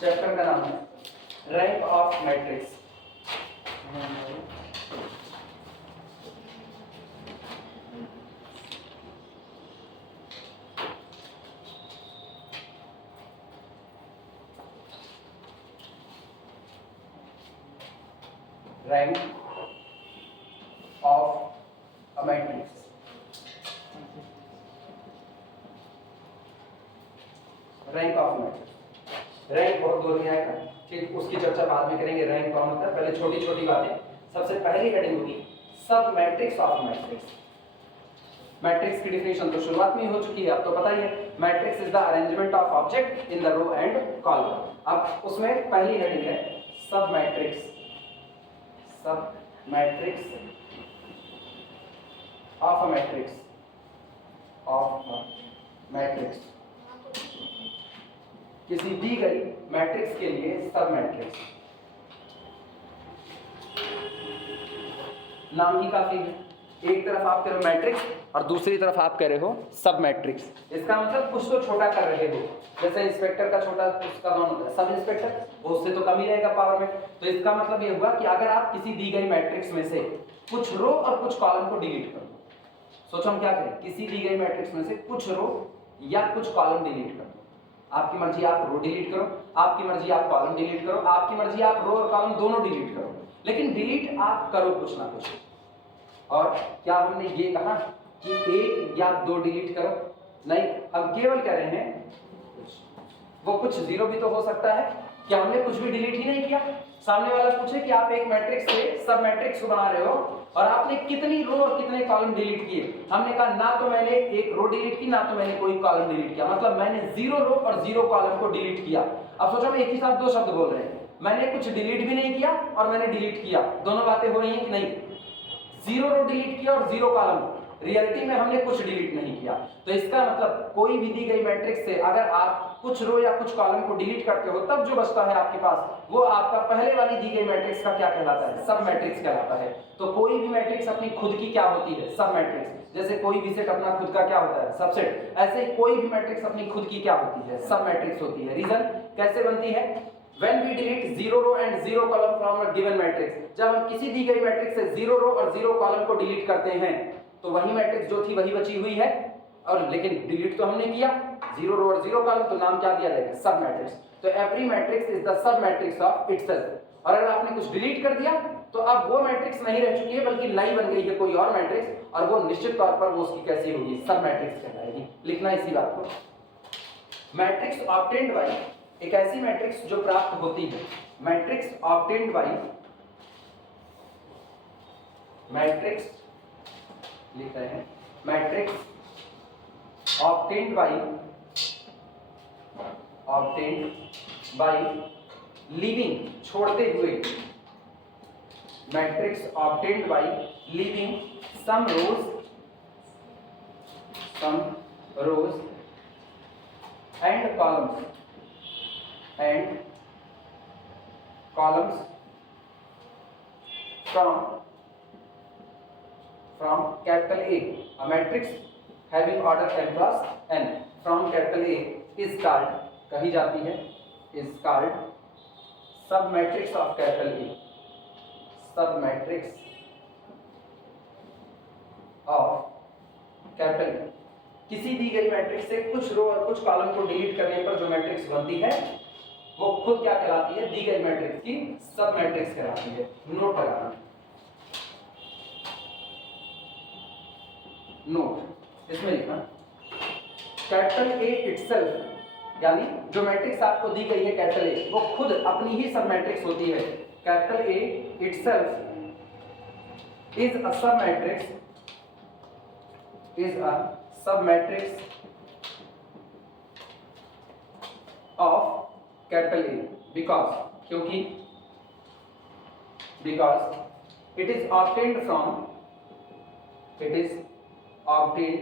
Chapter का नाम है rank of matrix. Rank of a matrix. Rank of matrix, rank बहुत दूर में आएगा, ठीक, उसकी चर्चा बाद में करेंगे। रैंक कौन होता है, पहले छोटी छोटी बातें। सबसे पहली हेडिंग होगी सब मैट्रिक्स ऑफ मैट्रिक्स। मैट्रिक्स की डिफिनेशन तो शुरुआत में ही हो चुकी है, अब तो पता ही है। Matrix is the arrangement of object in the row and column. अब उसमें पहली हेडिंग है sub matrix. Sub matrix of a matrix, of a matrix, किसी दी गई मैट्रिक्स के लिए सब मैट्रिक्स। नाम ही काफी है, एक तरफ आप कह रहे हो मैट्रिक्स और दूसरी तरफ आप कह रहे हो सब मैट्रिक्स। इसका मतलब कुछ तो छोटा कर रहे हो, जैसे इंस्पेक्टर का छोटा उसका कौन होता है, सब इंस्पेक्टर, वो उससे तो कम ही रहेगा पावर में। तो इसका मतलब ये हुआ कि अगर आप किसी दी गई मैट्रिक्स में से कुछ रो और कुछ कॉलम को डिलीट कर दो, सोचो हम क्या करें, किसी दी गई मैट्रिक्स में से कुछ रो या कुछ कॉलम डिलीट कर दो। आपकी मर्जी आप रो डिलीट करो, आपकी मर्जी आप कॉलम डिलीट करो, आपकी मर्जी आप रो और कॉलम दोनों डिलीट करो, लेकिन डिलीट आप करो कुछ ना कुछ। और क्या हमने ये कहा कि एक या दो डिलीट करो? नहीं, हम केवल कह रहे हैं वो कुछ जीरो भी तो हो सकता है। क्या हमने कुछ भी डिलीट ही नहीं किया? सामने वाला पूछे कि आप एक मैट्रिक्स से सब मैट्रिक्स बना रहे हो और आपने कितनी रो और कितने कॉलम डिलीट किए? हमने कहा ना तो मैंने एक रो डिलीट की, ना तो मैंने कोई कॉलम डिलीट किया, मतलब मैंने 0 रो और 0 कॉलम को डिलीट किया। अब सोचो हम एक ही साथ दो शब्द बोल रहे हैं, मैंने कुछ डिलीट भी नहीं किया और मैंने डिलीट किया, दोनों बातें हो रही हैं कि नहीं? 0 रो डिलीट किया और 0 कॉलम, रियलिटी में हमने कुछ डिलीट नहीं किया। तो इसका मतलब कोई भी दी गई मैट्रिक्स से अगर आप कुछ रो या कुछ कॉलम को डिलीट करते हो, तब जो बचता है आपके पास वो आपका पहले वाली दी गई मैट्रिक्स का क्या कहलाता है? सब मैट्रिक्स कहलाता है। तो कोई भी मैट्रिक्स अपनी खुद की क्या होती है? Sub matrix. जैसे कोई भी सेट अपना खुद का क्या होता है? सबसेट। ऐसे ही कोई भी मैट्रिक्स अपनी खुद की क्या होती है? सब मैट्रिक्स होती है। रीजन कैसे बनती है? When we delete 0 row and 0 column from a given matrix, जब हम किसी दी गई मैट्रिक्स से 0 रो और 0 कॉलम को डिलीट करते हैं तो वही मैट्रिक्स जो थी वही बची हुई है, और लेकिन डिलीट तो हमने किया 0 रो और 0 कॉलम, तो नाम क्या दिया जाएगा? सब मैट्रिक्स। तो every matrix is the sub matrix of itself. और अगर आपने कुछ डिलीट कर दिया तो अब वो मैट्रिक्स नहीं रह चुकी है बल्कि नई बन गई है कोई और मैट्रिक्स, और वो निश्चित तौर पर वो उसकी कैसी होगी? सब मैट्रिक्स कहलाएगी। लिखना इसी बात को। मैट्रिक्स ऑब्टेन्ड बाय, एक ऐसी मैट्रिक्स जो प्राप्त होती है, मैट्रिक्स ऑब्टेन्ड बाय, मैट्रिक्स लिख रहे हैं, मैट्रिक्स ऑब्टेन्ड बाय लीविंग, छोड़ते हुए, matrix obtained by leaving some rows and columns from capital A, a matrix having order n plus n from capital A is called, कही जाती है, is called submatrix of capital A, submatrix of capital A। किसी दी गई matrix से कुछ रो और कुछ कॉलम को डिलीट करने पर जो मैट्रिक्स बनती है वो खुद क्या कहलाती है? दी गई मैट्रिक्स की सब मैट्रिक्स कहलाती है। नोट लगाना, नोट इसमें लिखना कैपिटल ए इटसेल्फ, यानी जो मैट्रिक्स आपको दी गई है कैपिटल ए, वो खुद अपनी ही सब मैट्रिक्स होती है। Capital A itself is a sub matrix, is a sub matrix of capital A, because, क्योंकि, because it is obtained from, it is obtained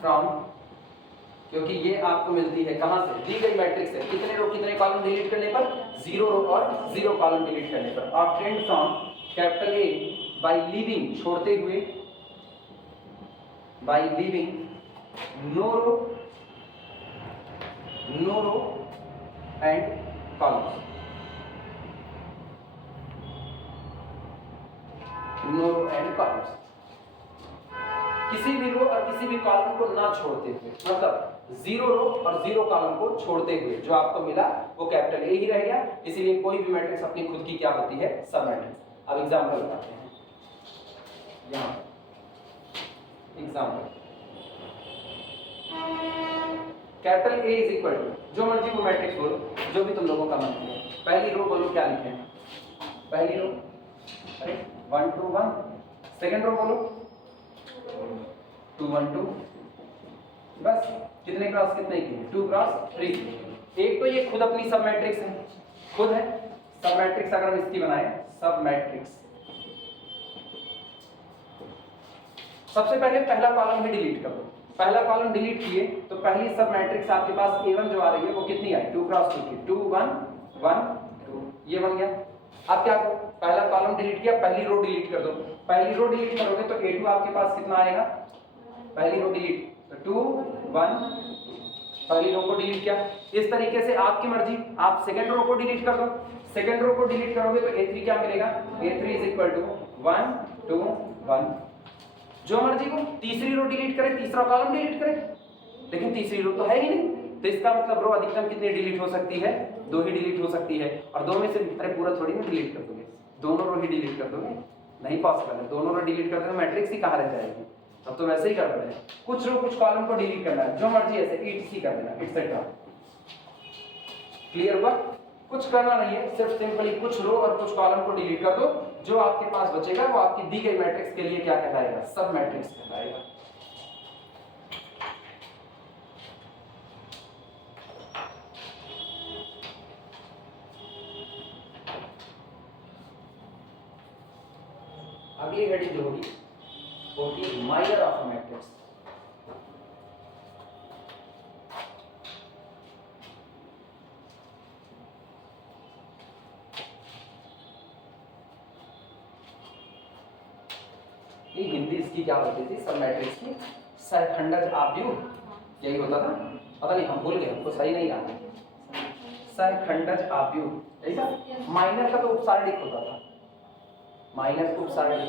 from, क्योंकि ये आपको मिलती है कहां से? दी गई मैट्रिक्स से। कितने रो कितने कॉलम डिलीट करने पर? 0 रो और 0 कॉलम डिलीट करने पर। Obtained from capital A by leaving, छोड़ते हुए, by leaving no row and columns, no row and columns. किसी भी रो और किसी भी कॉलम को ना छोड़ते हुए, मतलब 0 रो और 0 कॉलम को छोड़ते हुए जो आपको मिला वो कैपिटल ए ही रह गया। इसीलिए कोई भी मैट्रिक्स अपनी खुद की क्या होती है, सब मैट्रिक्स। अब एग्जांपल बताते हैं, यहाँ example capital A is equal to, जो मर्जी को मैट्रिक्स बोलो, जो भी तुम लोगों का मन है। पहली रो बोलो क्या लिखे, पहली रो 1 2 1, सेकंड रो बोलो 2 1 2, बस कितने क्रॉस कितने की, 2 क्रॉस 3। एक तो ये खुद अपनी सब मैट्रिक्स है, खुद है सब मैट्रिक्स। अगर हम इसकी बनाए सब मैट्रिक्स, सबसे पहले पहला कॉलम ही डिलीट कर दो। पहला कॉलम डिलीट किए तो पहली सब मैट्रिक्स आपके पास A1 जो आ रही है वो कितनी आई, 2 क्रॉस 2 की, 2 1 1 2, ये बन गया। अब क्या करो, पहला कॉलम डिलीट किया, पहली रो डिलीट कर दो। पहली रो डिलीट करोगे तो A2 आपके पास कितना आएगा, पहली रो डिलीट तो 2 1 2, पहली रो को डिलीट किया। इस तरीके से आपकी मर्जी, आप सेकंड रो को डिलीट कर दो। सेकंड रो को डिलीट करोगे तो A3 क्या मिलेगा, A3 इज इक्वल टू 1 2 1, जो मर्जी को। तीसरी रो डिलीट करें, तीसरा कॉलम डिलीट करें, लेकिन तीसरी रो तो है ही नहीं, तो इसका मतलब रो अधिकतम कितनी डिलीट हो सकती है, 2 ही डिलीट हो सकती है। और 2 में से अरे पूरा थोड़ी ना डिलीट कर दोगे, दोनों रो ही डिलीट कर दोगे, नहीं पॉसिबल है। दोनों रो डिलीट कर दोगे मैट्रिक्स ही कहाँ रह जाएगी, अब तो वैसे ही कर रहे हैं। कुछ रो कुछ कॉलम को डिलीट करना है, जो मर्जी ऐसे etc कर देना, एटसेट्रा। क्लियर हुआ, कुछ करना नहीं है, सिर्फ सिंपली कुछ रो और कुछ कॉलम को डिलीट कर दो। जो आपके पास बचेगा वो आपकी दी गई मैट्रिक्स के लिए क्या कहलाएगा, सब मैट्रिक्स कहलाएगा। अगली हेडिंग जो होगी वो होगी माइनर ऑफ मैट्रिक्स। हिंदी इसकी क्या होती थी, सब मैट्रिक्स की सहखंडज आव्यूह, यही होता था। पता नहीं हम भूल गए, हमको सही नहीं आता। सहखंडज आव्यूह, यही था। माइनर का तो उपसारणिक होता था, माइनर उपसारणिक।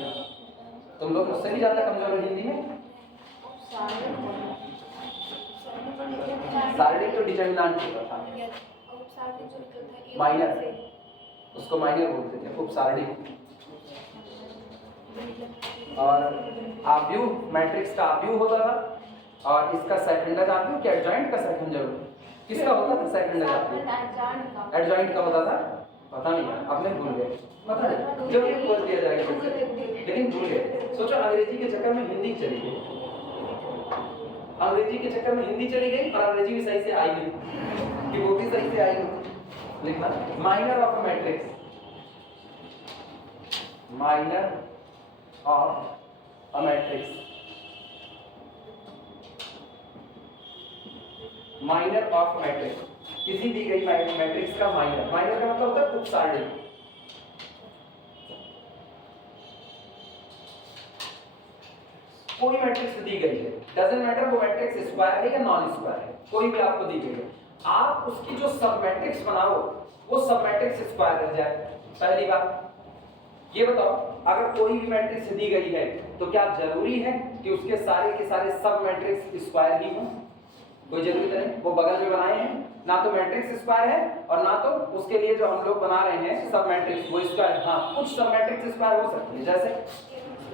तुम लोग उससे भी ज्यादा कमजोर हो हिंदी में। सारणिक तो डिटरमिनेंट होता था, माइनर उसको माइनर बोलते थे, उपसारणिक। और आव्यूह मैट्रिक्स का आव्यूह होता था, और इसका सहखंडज आव्यूह क्या एडजॉइंट का सहखंडज किसका होता था, सहखंडज आव्यूह एडजॉइंट का होता था। पता नहीं यार, आपने भूल गए, पता नहीं जो भी बोल दिया जाएगा, लेकिन भूल गए। सोचो अंग्रेजी के चक्कर में हिंदी चली गई, अंग्रेजी के चक्कर में हिंदी चली गई और अंग्रेजी भी सही से आई नहीं, कि वो भी सही से आई नहीं। लिखना minor of matrix, minor of a matrix, minor of matrix, किसी दी गई मैट्रिक्स का माइनर। माइनर का मतलब होता है उपसारणिक। कोई मैट्रिक्स दी गई है, डजंट मैटर वो मैट्रिक्स स्क्वायर है या नॉन स्क्वायर है, कोई भी आपको दी गई है, आप उसकी जो सब मैट्रिक्स बनाओ वो सब मैट्रिक्स स्क्वायर रह जाए। पहली बात ये बताओ, अगर कोई भी मैट्रिक्स दी गई है तो क्या जरूरी है कि उसके सारे के सारे सब मैट्रिक्स स्क्वायर ही हों? कोई जरूरी नहीं। वो बगल में बनाए हैं, ना तो मैट्रिक्स स्क्वायर है और ना तो उसके लिए जो हम लोग बना रहे हैं सब मैट्रिक्स वो स्क्वायर। हाँ, कुछ सब मैट्रिक्स स्क्वायर हो सकती है, जैसे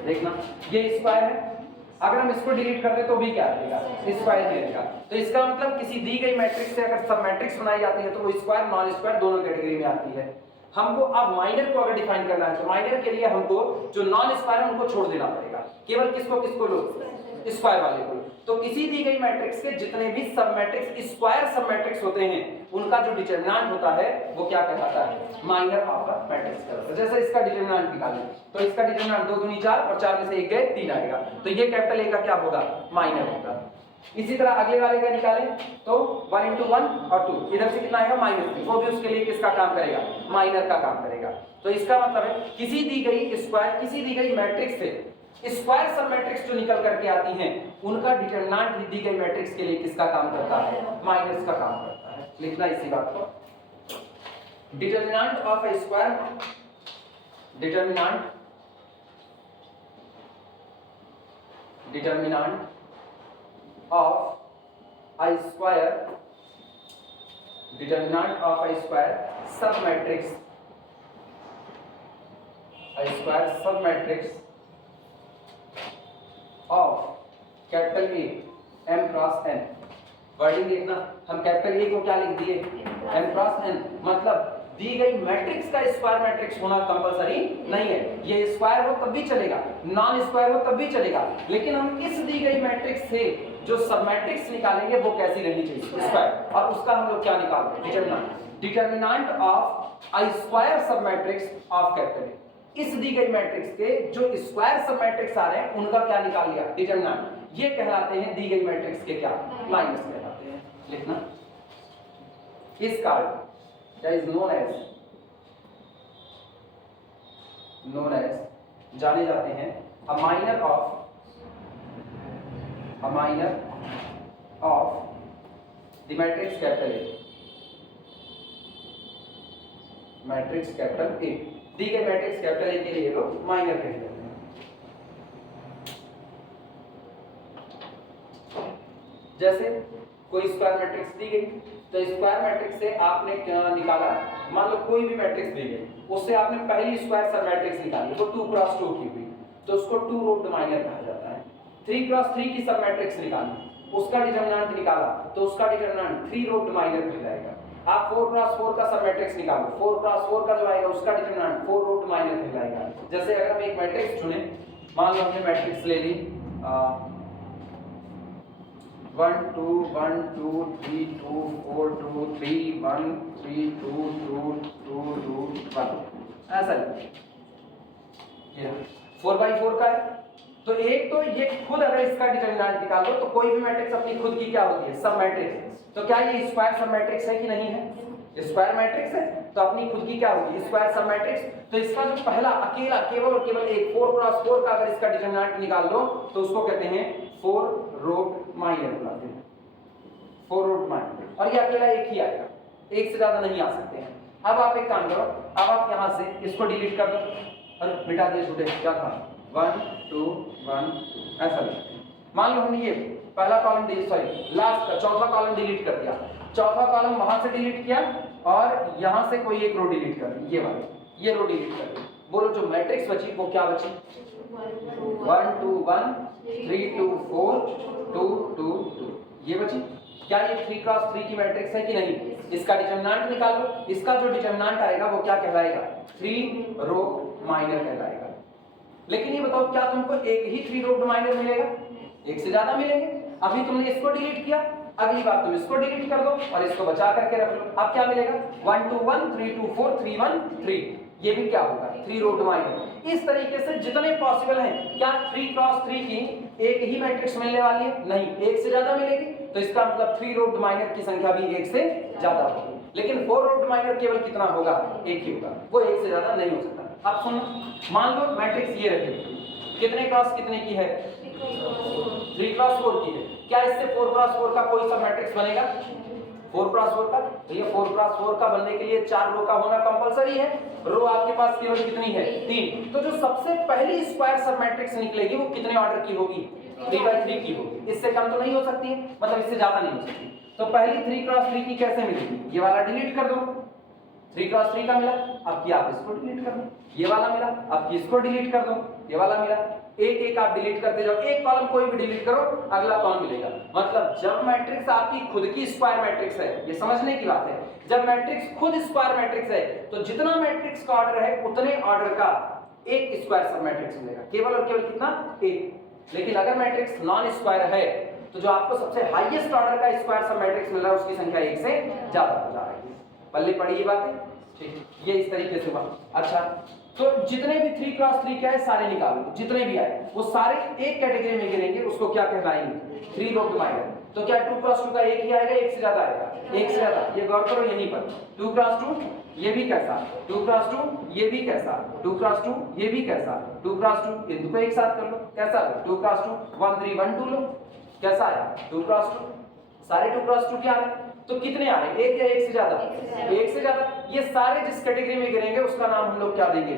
देखना ये स्क्वायर है, अगर हम इसको डिलीट कर दें तो भी क्या रहेगा, स्क्वायर ही रहेगा। तो इसका मतलब किसी दी गई मैट्रिक्स से अगर सब मैट्रिक्स बनाई जाती है तो वो स्क्वायर नॉन स्क्वायर दोनों कैटेगरी में आती है। हमको अब माइनर को अगर डिफाइन करना है तो माइनर के लिए हमको जो नॉन स्क्वायर है उनको छोड़ देना पड़ेगा, केवल किसको किसको लो, स्क्वायर वाले को। तो किसी दी गई मैट्रिक्स के जितने भी सब मैट्रिक्स स्क्वायर सब मैट्रिक्स होते हैं उनका जो डिटरमिनेंट होता है वो क्या कहलाता है, माइनर ऑफ अ मैट्रिक्स कहलाता है। जैसे इसका डिटरमिनेंट निकालें तो इसका डिटरमिनेंट 2 दूनी 4 और 4 में से 1 गए 3 आएगा, तो ये कैपिटल ए का क्या होगा, माइनर होगा। इसी तरह अगले वाले का निकालें तो 1 into 1 और 2, इधर से कितना आएगा -3, वो भी उसके लिए किसका काम करेगा, माइनर का काम करेगा। तो इसका मतलब है किसी दी गई स्क्वायर, किसी दी गई मैट्रिक्स से स्क्वायर सब मैट्रिक्स जो निकल करके आती हैं उनका डिटरमिनेंट दी गई मैट्रिक्स के लिए किसका काम करता है, माइनस का काम करता है। लिखना इसी बात को। Determinant of A square, determinant of a square, determinant of a square submatrix, a square submatrix of capital A m cross n। Wording देखना, हम कैपिटल A को क्या लिख दिए, m क्रॉस n, मतलब दी गई मैट्रिक्स का स्क्वायर मैट्रिक्स होना कंपलसरी नहीं है। ये स्क्वायर हो तब भी चलेगा, नॉन स्क्वायर हो तब भी चलेगा, लेकिन हम इस दी गई मैट्रिक्स से जो सब मैट्रिक्स निकालेंगे वो कैसी रहनी चाहिए, स्क्वायर। और उसका हम लोग क्या निकालते हैं, determinant, determinant of a square सब मैट्रिक्स ऑफ कैपिटल ए। इस दी गई मैट्रिक्स के जो स्क्वायर सब मैट्रिक्स आ रहे हैं उनका क्या निकाल लिया, डिटरमिनेंट। ये कहलाते हैं दी गई मैट्रिक्स के क्या, माइनस कहलाते हैं। लिखना, इस card that is known as जाने जाते हैं a minor of the matrix capital A, matrix capital A। दी गई मैट्रिक्स कैपिटल A के लिए लोग माइनर कह देते हैं। जैसे कोई स्क्वायर मैट्रिक्स दी गई, तो स्क्वायर मैट्रिक्स से आपने क्या निकाला, मान लो कोई भी मैट्रिक्स दी गई, उससे आपने पहली स्क्वायर सब मैट्रिक्स निकाली, वो 2 क्रॉस 2 की हुई, तो उसको 2 रोड माइनर कहा जाता है। 3 क्रॉस 3 की सब मैट्रिक्स निकाली, उसका डिटरमिनेंट निकाला, तो उसका डिटरमिनेंट 3 रोड माइनर कहलाएगा। आप 4 क्रॉस 4 का सब मैट्रिक्स निकालो, 4 क्रॉस 4 का जो आएगा उसका डिटरमिनेंट 4 रोड माइनर कहलाएगा। जैसे अगर हम एक मैट्रिक्स चुने, मान लो हमने मैट्रिक्स ले ली 1 2 1 2 3 2 4 2 3 1 3 2 2 2 2 1, ऐसा ये 4/4 का है। तो एक तो ये खुद अगर इसका डिटरमिनेंट निकाल लो तो कोई भी मैट्रिक्स अपनी खुद की क्या होती है, सब मैट्रिक्स। तो क्या ये स्क्वायर सब मैट्रिक्स है कि नहीं है, स्क्वायर मैट्रिक्स है, तो अपनी खुद की क्या होगी, स्क्वायर सब मैट्रिक्स। तो इसका जो पहला अकेला केवल और केवल एक 4 क्रॉस 4 का अगर इसका डिटरमिनेंट निकाल लो तो उसको कहते हैं 4 रोड माइनर बुलाते हैं, 4 रोड माइनर। और ये अकेला एक ही आएगा, एक से ज्यादा नहीं आ सकते हैं। अब आप एक काम करो, अब आप यहां से इसको डिलीट कर दो, अरे मिटा दिए छूटे, क्या था 1 2 1 2 ऐसा लिखते हैं। मान लो हमने ये पहला कॉलम डिलीट, सॉरी लास्ट का चौथा कॉलम डिलीट कर दिया, चौथा कॉलम वहां से डिलीट किया और यहां से कोई एक रो डिलीट कर दी, ये वाली ये रो डिलीट कर दी। बोलो जो मैट्रिक्स बची वो क्या बची, 1 2 1 3 2 4 2 2 2, ये बची। क्या ये 3 क्रॉस 3 की मैट्रिक्स है कि नहीं, इसका डिटरमिनेंट निकाल लो, इसका जो डिटरमिनेंट आएगा वो क्या कहलाएगा, 3 रो माइनर कहलाएगा। लेकिन ये बताओ क्या तुमको एक ही 3 रो माइनर मिलेगा, एक से ज्यादा मिलेंगे। अभी तुमने इसको डिलीट किया, अगली बार तुम इसको डिलीट कर दो और इसको बचा करके रख लो। अब क्या मिलेगा 1 2 1 3 2 4 3 1 3, ये भी क्या होगा 3 रो माइनर। इस तरीके से जितने पॉसिबल हैं, क्या 3 क्रॉस 3 की एक ही मैट्रिक्स मिलने वाली है, नहीं, एक से ज्यादा मिलेगी। तो इसका मतलब 3 रो माइनर की संख्या भी एक से ज्यादा होगी। लेकिन 4 रो माइनर केवल कितना होगा, एक ही होगा, वो एक से ज्यादा नहीं हो सकता। अब सुनो, मान लो मैट्रिक्स ये रही, कितने क्रॉस कितने की है, 3 क्रॉस 4 की है। क्या इससे 4 क्रॉस 4 का कोई सा मैट्रिक्स बनेगा, 4 क्रॉस 4 का? तो ये 4 क्रॉस 4 का बनने के लिए 4 रो का होना कंपलसरी है। रो आपके पास केवल कितनी है, 3। तो जो सबसे पहली स्क्वायर सब मैट्रिक्स निकलेगी वो कितने ऑर्डर की होगी, 3/3 की होगी। इससे कम तो नहीं हो सकती है, मतलब इससे ज्यादा नहीं हो सकती। तो पहली 3 क्रॉस 3 की कैसे मिलेगी, ये वाला डिलीट कर दो, 3 क्रॉस 3 का मिला, अब की आप इसको डिलीट कर दो, ये वाला मिला, अब की इसको डिलीट कर दो, ये वाला मिला। एक एक आप डिलीट करते जाओ, एक कॉलम कोई भी डिलीट करो, अगला कौन मिलेगा। मतलब जब मैट्रिक्स आपकी खुद की स्क्वायर मैट्रिक्स है, ये समझने की बात है, जब मैट्रिक्स खुद स्क्वायर मैट्रिक्स है तो जितना मैट्रिक्स का ऑर्डर है उतने ऑर्डर का एक स्क्वायर सब मैट्रिक्स मिलेगा, केवल और केवल कितना, एक। लेकिन अगर मैट्रिक्स नॉन स्क्वायर है तो जो आपको सबसे हाईएस्ट ऑर्डर का स्क्वायर सब मैट्रिक्स मिल रहा है उसकी संख्या एक से ज्यादा हो जा रही है। पल्ले पड़ी ये बात है, ठीक, ये इस तरीके से हुआ। अच्छा, तो जितने भी 3 क्रॉस 3 क्या है सारे निकालो, जितने भी आए वो सारे एक कैटेगरी में गिरेंगे, उसको क्या कहलाएंगे, 3 रो माइनर। तो क्या 2 क्रॉस 2 का एक ही आएगा, एक से ज्यादा आएगा, एक से ज्यादा। ये गौर करो यहीं पर 2 क्रॉस 2 ये भी कैसा, 2 क्रॉस 2 ये भी कैसा, 2 क्रॉस 2 ये भी कैसा, 2 क्रॉस 2 ये दो एक साथ कर लो, कैसा, 2 क्रॉस 2 1 3 1 2 लो, कैसा आया 2 क्रॉस 2, सारे 2 क्रॉस 2 क्या है तो कितने आ रहे हैं, एक या एक से ज्यादा, एक से ज्यादा। ये सारे जिस कैटेगरी में गिरेंगे उसका नाम हम लोग क्या देंगे,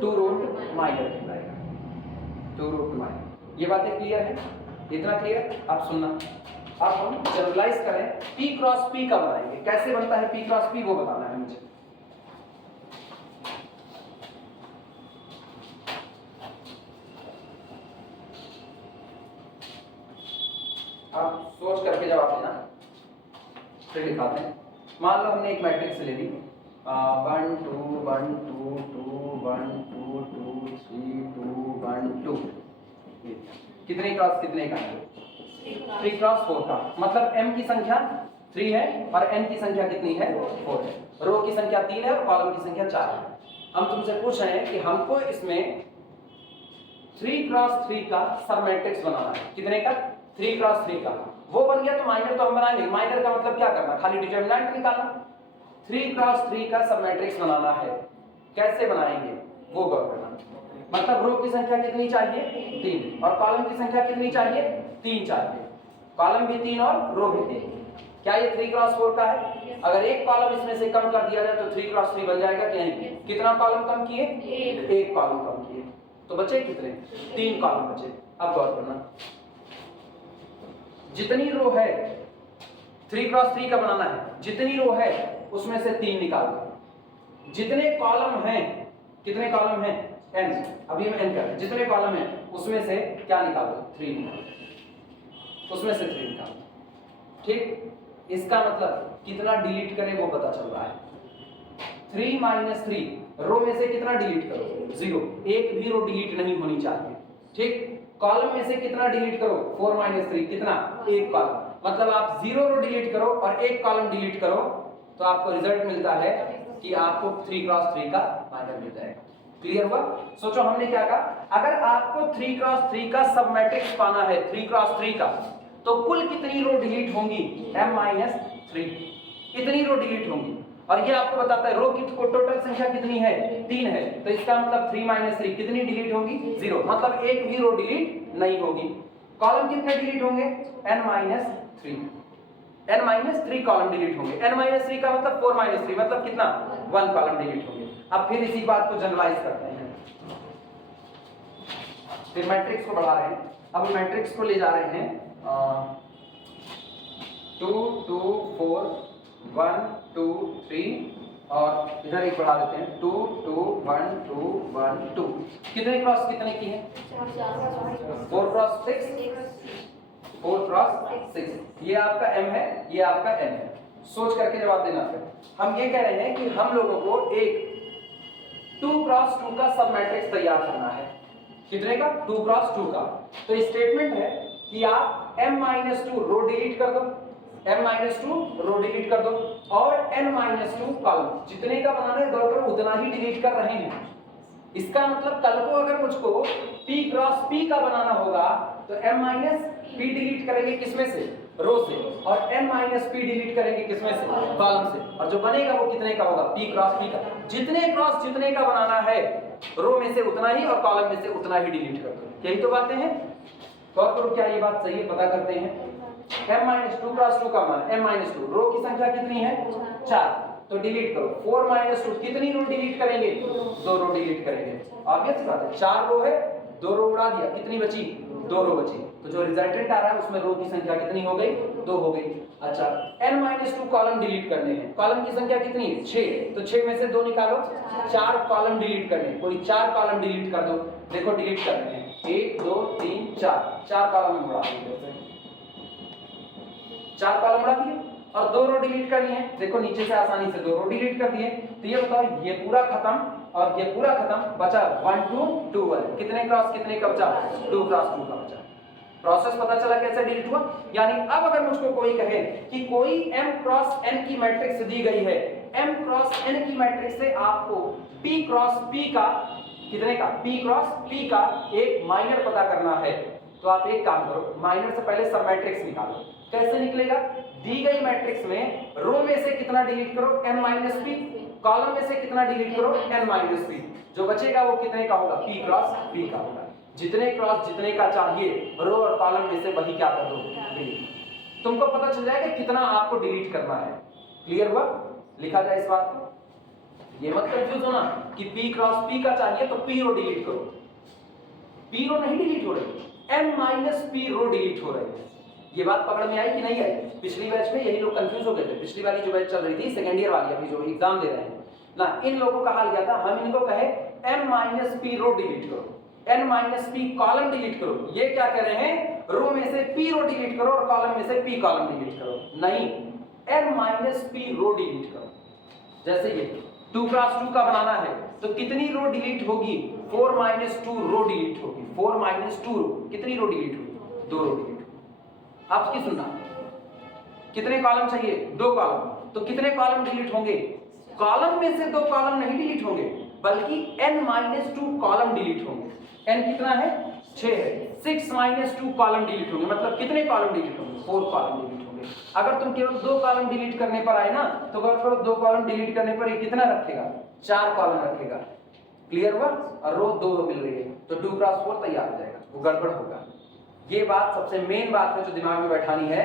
टू रूट माइनर कहलाएगा, टू रूट माइनर। ये बातें क्लियर है, इतना क्लियर। आप सुनना, अब हम जनरलाइज करें, P क्रॉस P का बनाएंगे, कैसे बनता है P क्रॉस P वो बताना है मुझे। आप सोच करके जवाब देना, फिर दिखाते हैं। मान लो हमने एक मैट्रिक्स ले ली, 1 2 1 2 2 1 2 2 3 2 1 2, कितने क्रॉस कितने का है, 3 क्रॉस 4 का। मतलब m की संख्या 3 है और n की संख्या कितनी है, 4 है। रो की संख्या 3 है और कॉलम की संख्या 4 है। हम तुमसे पूछ रहे हैं कि हमको इसमें 3 क्रॉस 3 का सब मैट्रिक्स बनाना है। कितने का, 3 क्रॉस 3 का। वो बन गया तो माइनर तो हम बना लेंगे। माइनर का मतलब क्या करना, खाली डिटरमिनेंट निकालना। 3 क्रॉस 3 का सब मैट्रिक्स बनाना है, कैसे बनाएंगे वो गौर करना। मतलब रो की संख्या कितनी चाहिए, 3, और कॉलम की संख्या कितनी चाहिए, 3 चाहिए। कॉलम भी 3 और रो भी 3। क्या ये 3 क्रॉस 4 का है? अगर एक कॉलम इसमें से कम कर दिया जाए तो 3 क्रॉस 3 बन जाएगा कि नहीं? कितना कॉलम कम किए, एक कॉलम कम किए, तो बचे कितने, 3 कॉलम बचे। अब गौर करना, जितनी रो है 3 क्रॉस 3 का बनाना है, जितनी रो है उसमें से 3 निकालना। जितने कॉलम हैं, कितने कॉलम हैं, n, अभी हम n कर, जितने कॉलम हैं उसमें से क्या निकालो, 3 निकालो, उसमें से 3 निकालो। ठीक, इसका मतलब कितना डिलीट करें वो पता चल रहा है। 3 माइनस 3, रो में से कितना डिलीट करो, 0, एक भी रो डिलीट नहीं होनी चाहिए। ठीक, कॉलम में से कितना डिलीट करो, 4 माइनस 3, कितना, एक कॉलम। मतलब आप 0 रो डिलीट करो और एक कॉलम डिलीट करो तो आपको रिजल्ट मिलता है कि आपको 3 क्रॉस 3 का माइनर मिल जाएगा। क्लियर हुआ? सोचो हमने क्या कहा, अगर आपको 3 क्रॉस 3 का सब मैट्रिक्स पाना है, 3 क्रॉस 3 का, तो कुल कितनी रो डिलीट होंगी, m माइनस 3, इतनी रो डिलीट होंगी। और ये आपको बताता है रो की टोटल संख्या कितनी है, 3 है, तो इसका मतलब 3 माइनस 3 कितनी डिलीट होगी, 0, मतलब एक भी रो डिलीट नहीं होगी। कॉलम कितने डिलीट होंगे, n minus 3, n minus 3 column delete होंगे। n माइनस 3 का मतलब 4 माइनस 3, मतलब कितना, 1 कॉलम डिलीट होंगे। अब फिर इसी बात को जनरलाइज करते हैं, फिर मैट्रिक्स को बढ़ा रहे हैं। अब मैट्रिक्स को ले जा रहे हैं 2 2 4 1 2 3 और इधर एक बढ़ा देते हैं 2 2 1 2 1 2। कितने क्रॉस कितने की है, 4 क्रॉस 6, 4 क्रॉस 6। ये आपका m है, ये आपका n है। सोच करके जवाब देना। फिर हम ये कह रहे हैं कि हम लोगों को एक 2 क्रॉस 2 का सब मैट्रिक्स तैयार करना है। कितने का, 2 क्रॉस 2 का। तो स्टेटमेंट है कि आप m-2 रो डिलीट कर दो, m-2 रो डिलीट कर दो और n-2 कॉलम, जितने का बनाना है दौड़ कर उतना ही डिलीट कर रहे हैं। इसका मतलब कल को अगर मुझको p क्रॉस p का बनाना होगा तो m-p डिलीट करेंगे किसमें से, रो से, और n-p डिलीट करेंगे किसमें से, कॉलम से, और जो बनेगा वो कितने का होगा, p क्रॉस p का। जितने क्रॉस जितने का बनाना है रो में से उतना ही और कॉलम में से उतना ही डिलीट कर दो। यही तो बातें हैं। गौर करो, क्या ये बात सही है, पता करते हैं। m-2 क्रॉस 2 का मान m-2, रो की संख्या कितनी है, 4, तो डिलीट करो। 4-2 कितनी रो डिलीट करेंगे, 2 रो डिलीट करेंगे। ऑब्वियस बात है, 4 रो है, 2 रो उड़ा दिया, कितनी बची, 2 रो बची। तो जो रिजल्टेंट आ रहा है उसमें रो की संख्या कितनी हो गई, 2 हो गई। अच्छा, n-2 कॉलम डिलीट करने हैं। कॉलम की संख्या कितनी है, 6, तो 6 में से 2 निकालो, 4 कॉलम डिलीट करने हैं। कोई 4 कॉलम डिलीट कर दो। देखो डिलीट करने हैं, 1 2 3 4 कॉलम में उड़ा दिए, 4 कॉलम उड़ा दिए और 2 रो डिलीट करनी है। देखो नीचे से आसानी से 2 रो डिलीट कर दिए। तो ये बताओ, ये पूरा खत्म और ये पूरा खत्म, बचा 1 2 2 1। कितने क्रॉस कितने का बचा, 2 क्रॉस 2 का बचा। प्रोसेस पता चला कैसे डिलीट हुआ। यानी अब अगर मुझको कोई कहे कि कोई m क्रॉस n की मैट्रिक्स दी गई है, m क्रॉस n की मैट्रिक्स से आपको p क्रॉस p का, कितने का, p क्रॉस p का एक माइनर पता करना है, तो आप एक काम करो, माइनर से पहले सब मैट्रिक्स निकालो। कैसे निकलेगा, दी गई मैट्रिक्स में रो में से कितना डिलीट करो, m-p, कॉलम में से कितना डिलीट करो, n-p, जो बचेगा वो कितने का होगा, p क्रॉस p का होगा। जितने क्रॉस जितने का चाहिए रो और कॉलम में से वही क्या कर दो, डिलीट। तुमको पता चल जाएगा कितना आपको डिलीट करना है। क्लियर हुआ? लिखा जाए इस बात को। ये मत कंफ्यूज होना कि P क्रॉस P का चाहिए तो P रो डिलीट करो। P रो नहीं डिलीट हो रही, M minus P row delete हो रही है। ये बात पकड़ में आई कि नहीं आई? पिछली बैच में यही लोग कंफ्यूज हो गए थे। पिछली वाली जो बैच चल रही थी सेकेंड ईयर वाली, अभी जो एग्जाम दे रहे हैं ना, इन लोगों का हाल क्या था, हम इनको कहे M minus P row delete करो, N minus P column delete करो। ये क्या कह रहे हैं, रो में से P रो डिलीट करो और कॉलम में से P कॉलम डिलीट करो। नहीं, N minus P row delete करो। जैसे ये 2 क्रॉस 2 का बनाना है तो कितनी रो डिलीट होगी, 4 माइनस 2 रो डिलीट होगी। 4 माइनस 2 रो, कितनी रो डिलीट होगी, 2 रो डिलीट होगी। आप की सुनना, कितने कॉलम चाहिए, 2 कॉलम, तो कितने कॉलम डिलीट होंगे, कॉलम में से 2 कॉलम नहीं डिलीट होंगे बल्कि n माइनस 2 कॉलम डिलीट होंगे। n कितना है, 6 है, 6 माइनस 2 कॉलम डिलीट होंगे। मतलब कितने कॉलम डिलीट होंगे, 4 कॉलम डिलीट होंगे। अगर तुम केवल 2 कॉलम डिलीट करने पर आए ना तो अगर 2 कॉलम डिलीट करने पर ये कितना रखेगा, 4 कॉलम रखेगा। क्लियर हुआ? और रो 2 मिल रही है तो 2 क्रॉस 4 तैयार हो जाएगा, वो गड़बड़ होगा। ये बात सबसे मेन बात है जो दिमाग में बैठानी है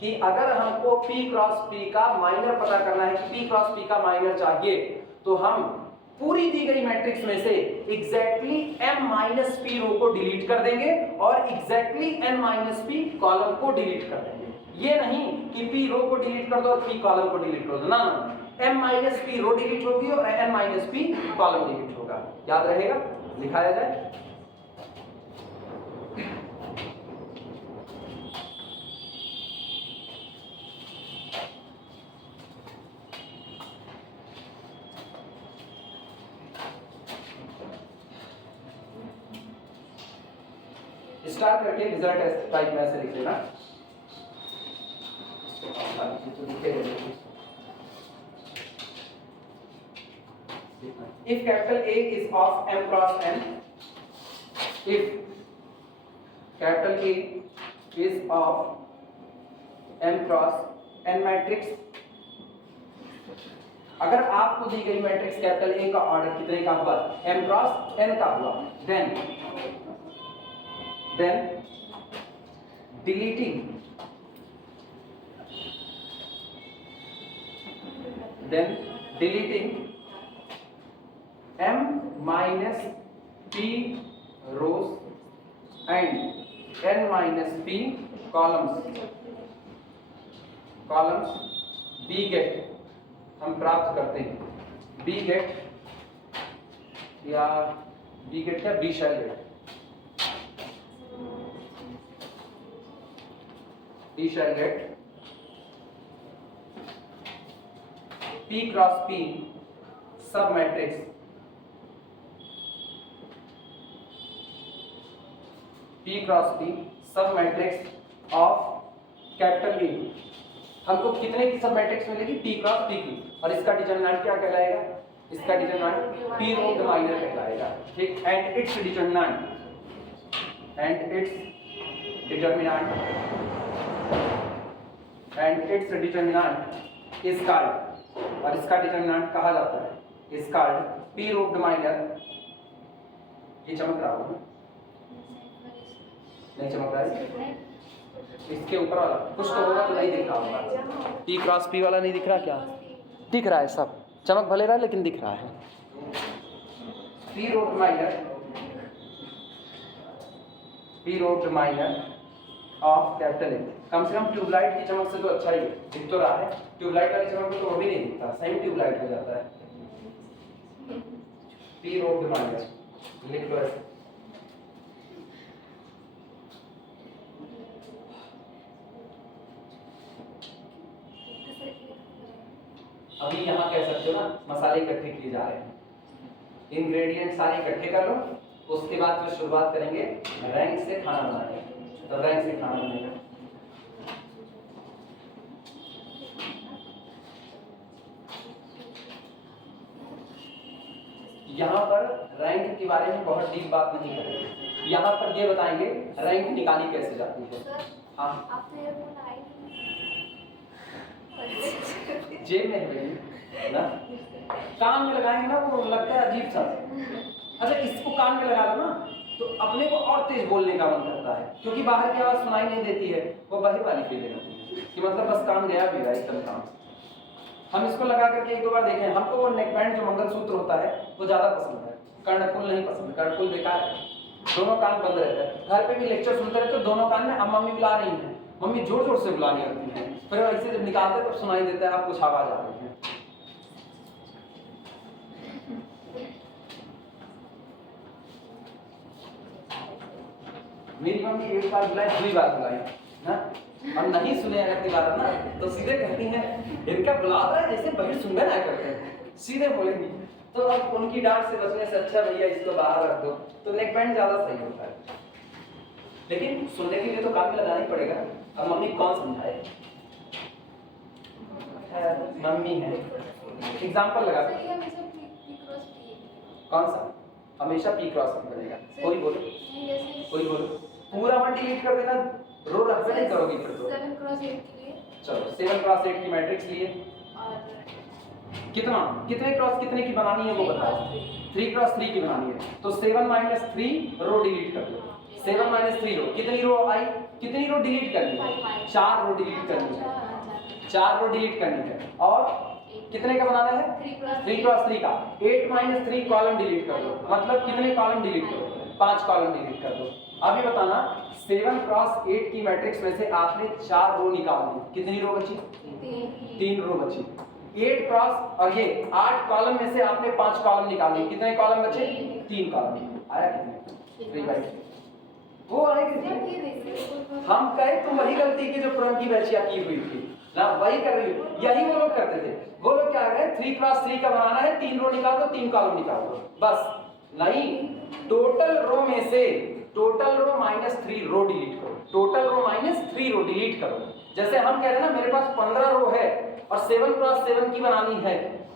कि अगर हमको P क्रॉस P का माइनर पता करना है कि P क्रॉस P का माइनर चाहिए तो हम पूरी दी गई मैट्रिक्स में से एग्जैक्टली M माइनस P रो को डिलीट कर देंगे और exactly N minus P column को डिलीट कर देंगे। ये नहीं कि P रो को डिलीट कर दो और P कॉलम को डिलीट कर दो, ना ना, M minus P row delete होगी और N minus P column delete होगा। याद रहेगा? लिखाया जाए। स्टार्ट करके रिजल्ट टाइप में ऐसे लिख लेना। If capital A is of M cross N, if capital A is of M cross N matrix, अगर आपको दी गई मैट्रिक्स कैपिटल A का ऑर्डर कितने का हुआ, M क्रॉस N का हुआ, then deleting M minus P rows and N minus P columns B get हम प्राप्त करते हैं, B get या B get क्या, B shall get, B shall get P cross P सब मैट्रिक्स P cross P सब मैट्रिक्स ऑफ कैपिटल A। हमको कितने की सब मैट्रिक्स मिलेगी, P क्रॉस P की, और इसका डिटरमिनेंट क्या कहलाएगा, इसका डिटरमिनेंट P रो डिवाइडर कहलाएगा। ठीक, and its determinant is called, और इसका डिटरमिनेंट कहा जाता है, is called P row divider. ये चमक रहा होगा, नहीं चमक रहा है, इसके ऊपर वाला कुछ तो होगा तो नहीं दिख रहा होगा, P क्रॉस P वाला नहीं दिख रहा, क्या दिख रहा है, सब चमक भले रहा है लेकिन दिख रहा है। P row determinant of capital A, कम से कम ट्यूबलाइट की चमक से तो अच्छा ही दिख तो रहा है, ट्यूबलाइट वाली चमक में तो वो भी नहीं दिखता, सेम ट्यूबलाइट हो जाता है। P रो डिटरमिनेंट लिख लो ऐसे, अभी यहाँ कह सकते हो ना, मसाले इकट्ठे किए जा रहे हैं, इंग्रेडिएंट सारे इकट्ठे कर लो, उसके बाद फिर शुरुआत करेंगे रैंक से खाना बनाने, तो रैंक से खाना बनेगा। यहाँ पर रैंक के बारे में बहुत डीप बात नहीं करेंगे, यहाँ पर ये बताएंगे रैंक निकाली कैसे जाती है। हाँ जेब में है ना, कान में लगाएंगे ना वो लगता है अजीब सा। अच्छा इसको कान में लगा लो ना, तो अपने को और तेज बोलने का मन करता है, क्योंकि बाहर की आवाज सुनाई नहीं देती है, वो बाहर वाली फीलिंग होती है कि मतलब बस काम गया भी रहा एकदम काम। हम इसको लगा करके एक दो बार देखें, हमको वो नेक बैंड जो मंगलसूत्र होता है वो ज्यादा पसंद है, कर्णफूल नहीं पसंद। कर्णफूल बेकार है, दोनों कान बंद रहते हैं। घर पे भी लेक्चर सुनते रहते हो, दोनों कान में अब मम्मी बुला रही है, मम्मी जोर जोर से बुलाने लगती है, फिर ऐसे जब निकालते तब सुनाई देता है आप कुछ आवाज आ रही है। मेरी मम्मी एक बार बुलाई, 2 बार बुलाई ना, और नहीं सुने अगर दोबारा ना तो सीधे कहती हैं इनका बुला रहा है जैसे बहन सुनने ना करते हैं, सीधे बोलेंगी। तो अब उनकी डांट से बचने से अच्छा भैया इसको बाहर रख दो, तो नेक बैंड ज्यादा सही होता है। लेकिन सुनने के लिए तो कान में लगाना ही पड़ेगा, अब मम्मी कौन समझाए, मम्मी है। एग्जाम्पल लगा कौन सा हमेशा पी क्रॉस में बनेगा, कोई बोलो कोई बोलो, पूरा वन डिलीट कर देना, रो रख नहीं करोगी फिर तो। 7 क्रॉस 8 के लिए चलो 7 क्रॉस 8 की मैट्रिक्स लिए, और कितना कितने क्रॉस कितने की बनानी है वो बताओ। 3 क्रॉस 3 की बनानी है, तो 7 - 3 रो डिलीट कर दो। 7 - 3 रो, कितनी रो आई, कितनी रो डिलीट करनी है, 4 रो डिलीट करनी है, 4 रो डिलीट करनी है। और कितने का बनाना है, 3 क्रॉस 3 का। 8 - 3 कॉलम डिलीट कर दो, मतलब कितने कॉलम डिलीट करो, 5 कॉलम डिलीट कर दो। अभी बताना 7 क्रॉस 8 की मैट्रिक्स में से आपने 4 रो निकाल दी, कितनी रो बची, 3 रो बची। 8 क्रॉस और ये 8 कॉलम में से आपने 5 कॉलम निकाले, कितने कॉलम बचे, 3 कॉलम। आया कितने, 3/3 वो आए कितने। हम कहे तुम वही गलती की जो पुरन की बैचिया की हुई थी ना, वही कर रही हो, यही वो लोग करते थे। वो लोग क्या कह रहे हैं, 3 क्रॉस 3 का बनाना है, 3 रो निकाल दो, 3 कॉलम निकाल दो, बस। नहीं, टोटल रो में से टोटल रो -3 रो डिलीट करो, टोटल रो -3 रो डिलीट करो। जैसे हम कह रहे हैं ना मेरे पास 15 रो है और 7 क्रॉस 7 की बनानी है,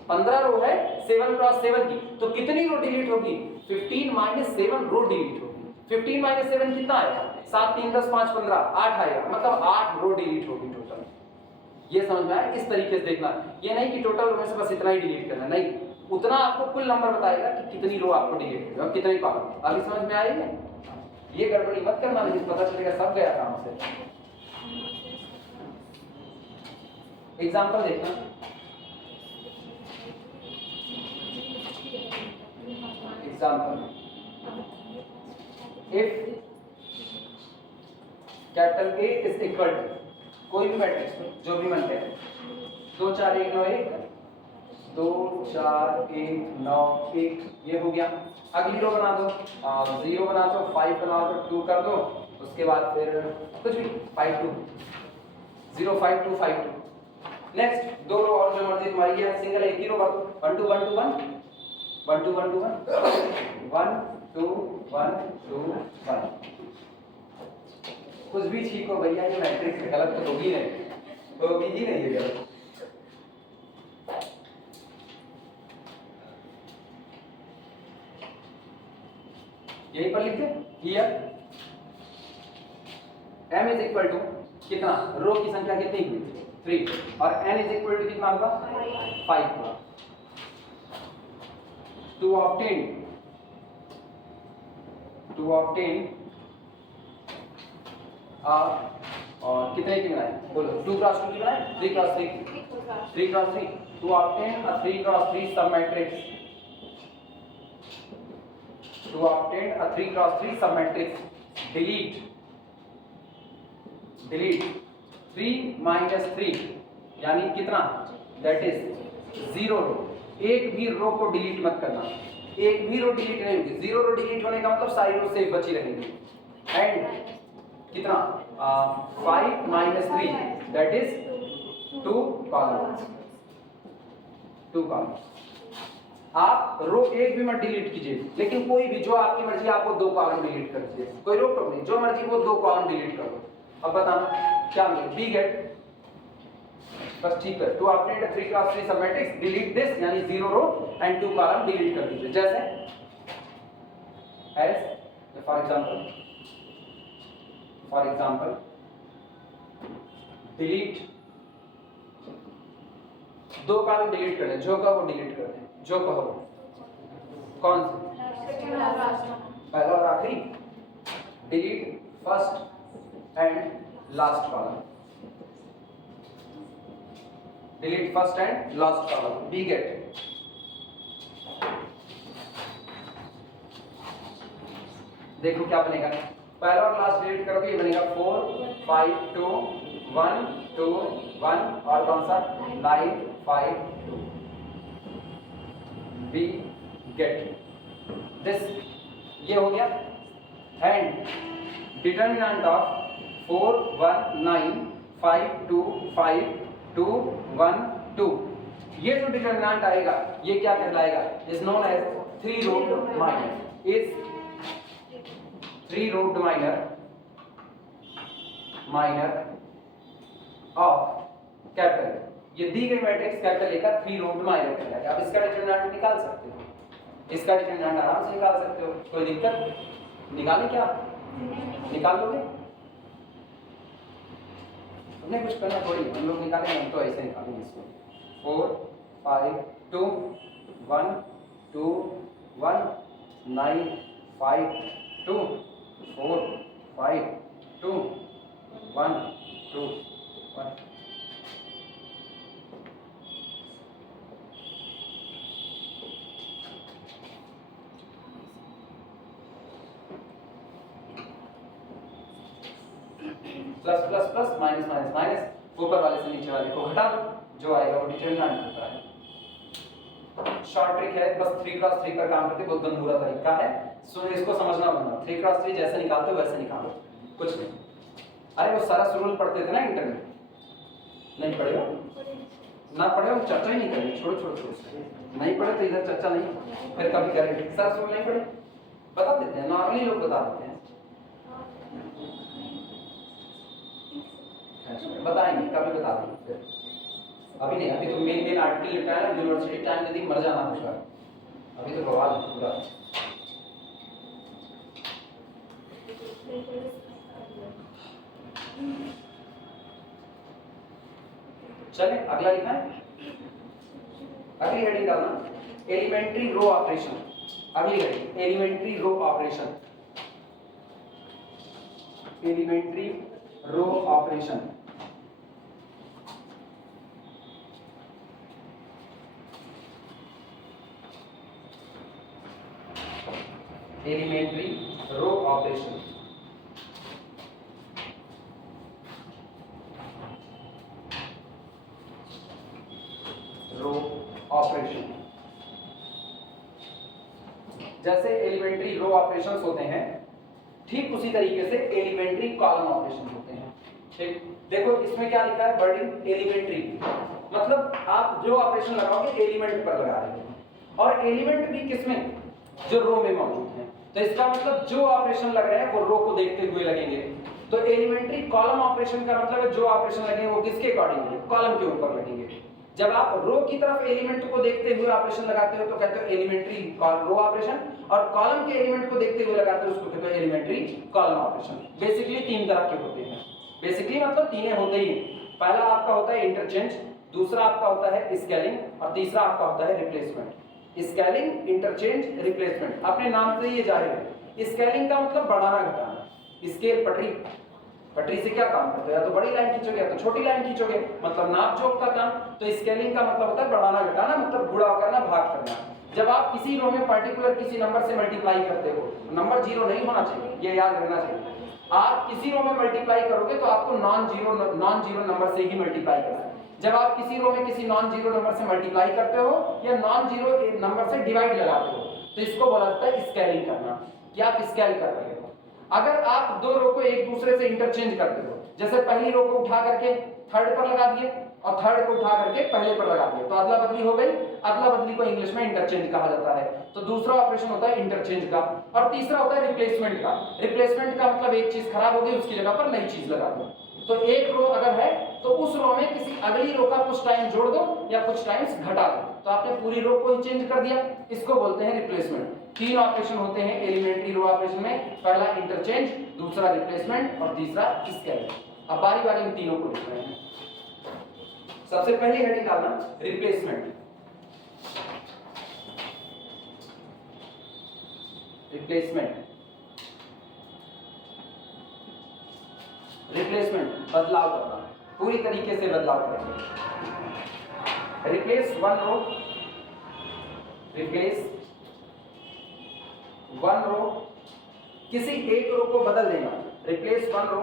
15 रो है 7 क्रॉस 7 की, तो कितनी रो डिलीट होगी, 15 - 7 रो डिलीट होगी। 15 - 7 कितना आएगा, 7 3 10 5 15 8 आएगा, मतलब 8 रो डिलीट होगी टोटल। ये समझ में आया, इस तरीके से देखना, ये नहीं कि टोटल रो में से बस इतना ही डिलीट करना, नहीं, उतना आपको कुल नंबर बताएगा कि कितनी रो आपको डिलीट करनी है और कितने कॉलम। अभी समझ में आई है, ये गड़बड़ी मत करना, लेकिन पता चलेगा सब गया काम से। एग्जांपल देखना, example if capital A is equal to कोई भी मैट्रिक्स जो भी मन करे, 2 4 1 9 1 2 4 1 9 1, ये हो गया। अगली रो बना दो, 0 बना दो, 5 बना दो, 2 कर दो, उसके बाद फिर कुछ भी 5 2 0 5 2 5 2। नेक्स्ट 2 रो और जो मर्जी तुम्हारी है, सिंगल एक ही रो बना दो, 1 2 1 2 1 1 2 1 2 1 1 2 1 2 1। कुछ भी छीको भैया, ये मैट्रिक्स है, गलत तो होगी नहीं, होगी ही नहीं है गलत। यहीं पर लिखते here m is equal to कितना, रो की संख्या कितनी हुई, 3, और n इज इक्वल टू कितना होगा, 5 होगा। टू ऑब्टेन और कितने की बनाए, बोलो 2 क्रॉस 2 की बनाए, 3 cross 3 3 cross 3, to obtain a 3 cross 3 sub matrix, to obtain a 3 cross 3 submatrix, delete 3 - 3 यानी कितना, that is 0 रो। एक भी रो को डिलीट मत करना, एक भी रो डिलीट नहीं होगी, 0 रो डिलीट होने का मतलब सारी रो सेफ बची रहेंगी। एंड कितना, 5 - 3 that is 2 कॉलम, 2 कॉलम। आप रो एक भी मत डिलीट कीजिए, लेकिन कोई भी जो आपकी मर्जी, आपको 2 कॉलम डिलीट कर दीजिए, कोई रोक टोक नहीं, जो मर्जी वो 2 कॉलम डिलीट कर दो। अब बताना क्या मिले, बी गेट, बस ठीक है। To obtain a 3 cross 3 sub matrix, delete this यानी 0 रो एंड 2 कॉलम डिलीट कर दीजिए। जैसे as for example delete 2 column delete कर दें, जो का वो डिलीट कर दें, जो कहो, कौन से, पहला और आखिरी, delete first and last column, delete first and last column, we get. देखो क्या बनेगा, पहला और लास्ट डिलीट करोगे, ये बनेगा 4 5 2 1 2 1 और कौन सा 9 5 2, बी गेट दिस, ये हो गया। एंड डिटर्मिनेंट ऑफ 4 1 9 5 2 5 2 1 2, ये जो डिटर्मिनेंट आएगा ये क्या कहलाएगा, is known as three root minor, is three root minor of capital, ये दी गई मैट्रिक्स कैपिटल ए का थ्री रूट माइनर कहलाएगा। आप इसका डिटर्मिनेंट निकाल सकते हो, इसका डिटर्मिनेंट आराम से निकाल सकते हो, कोई दिक्कत, निकालें क्या, निकाल लोगे, तुमने कुछ करना थोड़ी, हम लोग निकालेंगे, हम तो ऐसे निकालेंगे इसको, 4 5 2 1 2 1 9 5 2 4 5 2 1 2 1। Plus plus plus minus minus minus, ऊपर वाले से नीचे वाले को घटा दो, जो आएगा वो डिटरमिनेंट होता है। शॉर्ट ट्रिक है, बस 3x3 पर काम करते, बहुत गंभीरा तरीका है, सो इसको समझना बनना। 3x3 जैसे निकालते हो वैसे निकालो, कुछ नहीं। अरे वो सारा रूल पढ़ते थे ना इंटर में, नहीं पढ़े हो ना, पढ़े हो चर्चा ही नहीं करेंगे, छोड़ो छोड़ो छोड़ो, नहीं पढ़े तो इधर चर्चा नहीं, फिर कभी करेंगे। सर रूल नहीं पढ़े, बता देते हैं, नॉर्मली लोग बता देते हैं, बताएंगे कभी बता देंगे फिर, अभी नहीं, अभी तो मेन आर्टिकल लिखा है ना, यूनिवर्सिटी टाइम यदि मर जाना होगा, अभी तो बवाल है पूरा। चले अगला लिखा है, अगली हेडिंग डालना, एलिमेंट्री रो ऑपरेशन। अगली heading elementary row operation, elementary row operation. Elementary row operation, row operation. जैसे एलिमेंट्री रो ऑपरेशंस होते हैं, ठीक उसी तरीके से एलिमेंट्री कॉलम ऑपरेशन होते हैं। ठीक, देखो इसमें क्या लिखा है, वर्डिंग एलिमेंट्री, मतलब आप जो ऑपरेशन लगाओगे एलिमेंट पर लगा रहे हो, और एलिमेंट भी किसमें, जो रो में मौजूद है, तो इसका मतलब जो ऑपरेशन लग रहे हैं वो रो को देखते हुए लगेंगे। तो एलिमेंट्री कॉलम ऑपरेशन का मतलब है जो ऑपरेशन लगेंगे वो किसके अकॉर्डिंग है, कॉलम के ऊपर लगेंगे। जब आप रो की तरफ एलिमेंट को देखते हुए ऑपरेशन लगाते हो तो कहते हो एलिमेंट्री रो ऑपरेशन, और कॉलम के एलिमेंट को देखते हुए लगाते हो उसको कहते हो एलिमेंट्री कॉलम ऑपरेशन। बेसिकली तीन तरह के होते हैं, बेसिकली मतलब तीन होते ही हैं। पहला आपका होता है इंटरचेंज, दूसरा आपका होता है स्केलिंग, और तीसरा आपका होता है रिप्लेसमेंट। स्केलिंग, इंटरचेंज, रिप्लेसमेंट, अपने नाम से ये जाहिर है। स्केलिंग का मतलब बढ़ाना घटाना, स्केल पटरी, पटरी से क्या काम करते हो, या तो बड़ी लाइन खींचोगे या तो छोटी लाइन खींचोगे, मतलब नाप जोख का काम। तो स्केलिंग का मतलब होता है बढ़ाना घटाना, मतलब गुणा करना, भाग करना। जब आप किसी रो में पर्टिकुलर किसी नंबर से मल्टीप्लाई करते हो, नंबर जीरो नहीं होना चाहिए, ये याद रखना चाहिए। आप किसी रो में मल्टीप्लाई करोगे तो आपको नॉन जीरो नंबर से ही मल्टीप्लाई करना है। जब आप किसी रो में किसी नॉन जीरो नंबर से मल्टीप्लाई करते हो या नॉन जीरो नंबर से डिवाइड लगाते हो तो इसको बोला जाता है स्केलिंग करना, कि आप स्केल कर रहे हो। अगर आप दो रो को एक दूसरे से इंटरचेंज करते हो, जैसे पहली रो को उठा करके थर्ड पर लगा दिए और थर्ड को उठा करके पहले पर लगा दिए, तो अदला बदली हो गई। अदला बदली को इंग्लिश में इंटरचेंज कहा जाता है। तो दूसरा ऑपरेशन होता है इंटरचेंज का, और तीसरा होता है रिप्लेसमेंट का। रिप्लेसमेंट का मतलब एक चीज खराब हो गई उसकी जगह पर नई चीज लगा दो। तो एक रो अगर है तो उस रो में किसी अगली रो का कुछ टाइम जोड़ दो या कुछ टाइम्स घटा दो, तो आपने पूरी रो को ही चेंज कर दिया, इसको बोलते हैं रिप्लेसमेंट। तीन ऑपरेशन होते हैं एलिमेंट्री रो ऑपरेशन में, पहला इंटरचेंज, दूसरा रिप्लेसमेंट और तीसरा स्केलिंग। अब बारी बारी इन तीनों को लिख रहे हैं। सबसे पहली हेडिंग डालना रिप्लेसमेंट। रिप्लेसमेंट रिप्लेसमेंट बदलाव करना, पूरी तरीके से बदलाव करेंगे। Replace one row, replace one row, किसी एक रो को बदल देना। Replace one row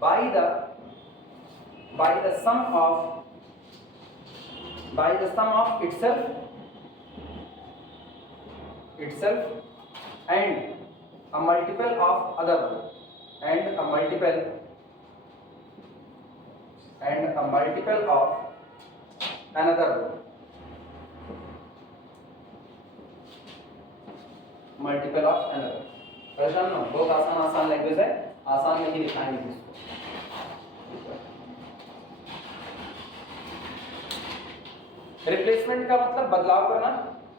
by the sum of itself and a multiple of other row and a multiple of another row, multiple of another। परेशान ना, बहुत आसान लैंग्वेज है, आसान में ही दिखाएंगे इसको। रिप्लेसमेंट का मतलब बदलाव करना।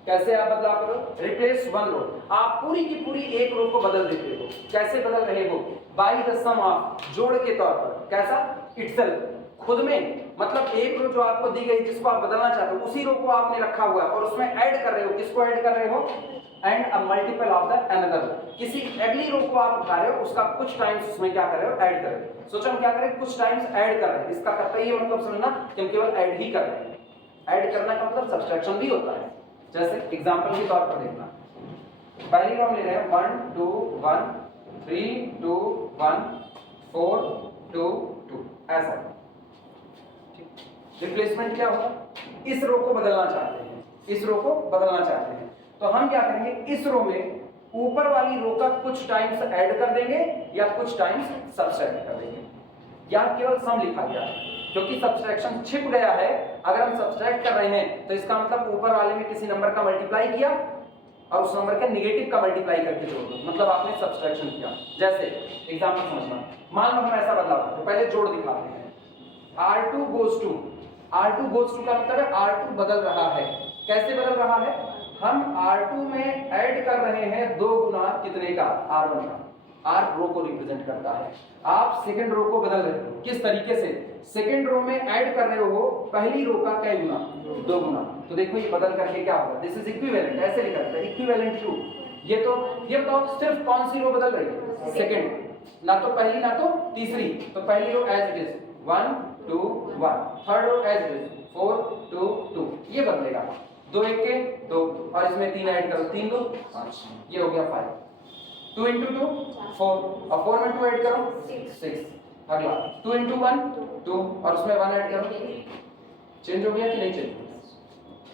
कैसे आप बदलाव करो? रिप्लेस वन रो, आप पूरी की पूरी एक रो को बदल देते हो। कैसे बदल रहे हो? बाय द सम ऑफ, जोड़ के तौर पर। कैसा? इटसेल्फ, खुद में, मतलब एक रो जो आपको दी गई जिसको आप बदलना चाहते हो उसी रो को आपने रखा हुआ है और उसमें ऐड कर रहे हो। किसको ऐड कर रहे हो? And a multiple of the another, किसी अगली रो को आप उठा रहे हो, उसका कुछ टाइम्स उसमें क्या कर रहे हो? ऐड कर रहे हो। सोचो हम क्या करें? कुछ टाइम्स ऐड कर रहे हैं। इसका करता ये मतलब समझना कि हम केवल ऐड ही कर रहे हैं। ऐड करना का मतलब सब्सट्रैक्शन भी होता है। जैसे एग्जांपल के तौर पर देखना, पहली रो हम ले रहे हैं 1 2 1 3 2 1 4 2 2, ऐसा। रिप्लेसमेंट क्या होगा? इस रो को बदलना चाहते हैं, इस रो को बदलना चाहते हैं, तो हम क्या करेंगे? इस रो में ऊपर वाली रो का कुछ टाइम्स ऐड कर देंगे या कुछ टाइम्स सब्सट्रैक्ट कर देंगे। या केवल सम लिखा गया है क्योंकि सब्सट्रैक्शन छिप गया है। अगर हम सब्सट्रैक्ट कर रहे हैं तो इसका मतलब ऊपर वाले में किसी नंबर का मल्टीप्लाई किया और उस नंबर का नेगेटिव का मल्टीप्लाई करके जोड़ दो, मतलब आपने सब्सट्रैक्शन किया। जैसे एग्जांपल समझना, मान लो हम ऐसा बदलाव करते हैं, पहले जोड़ दिखाते हैं। R2 goes to का मतलब है R2 बदल रहा है। कैसे बदल रहा है? हम R2 में ऐड कर रहे हैं 2 गुना कितने का? R1 का। R रो को रिप्रेजेंट करता है। आप सेकंड रो को बदल रहे हो, किस तरीके से? सेकंड रो में ऐड कर रहे हो पहली रो का क्या गुना? 2 गुना। तो देखो ये बदल करके क्या होगा? दिस इज इक्विवेलेंट, ऐसे लिखा जाता है, इक्विवेलेंट टू। ये बताओ सिर्फ कौन सी रो बदल रही है? सेकंड, ना तो पहली ना तो तीसरी। तो पहली row as it is 1 2 1, third row as it is 4 2 2, ये बदलेगा। 2 1 के 2 और इसमें 3 ऐड करो, 3 2 5, ये हो गया 5। 2 into 2 4 और 4 में 2 ऐड करो 6। अगला 2 into 1 2 और उसमें 1 ऐड करो। चेंज हो गया कि नहीं चेंज?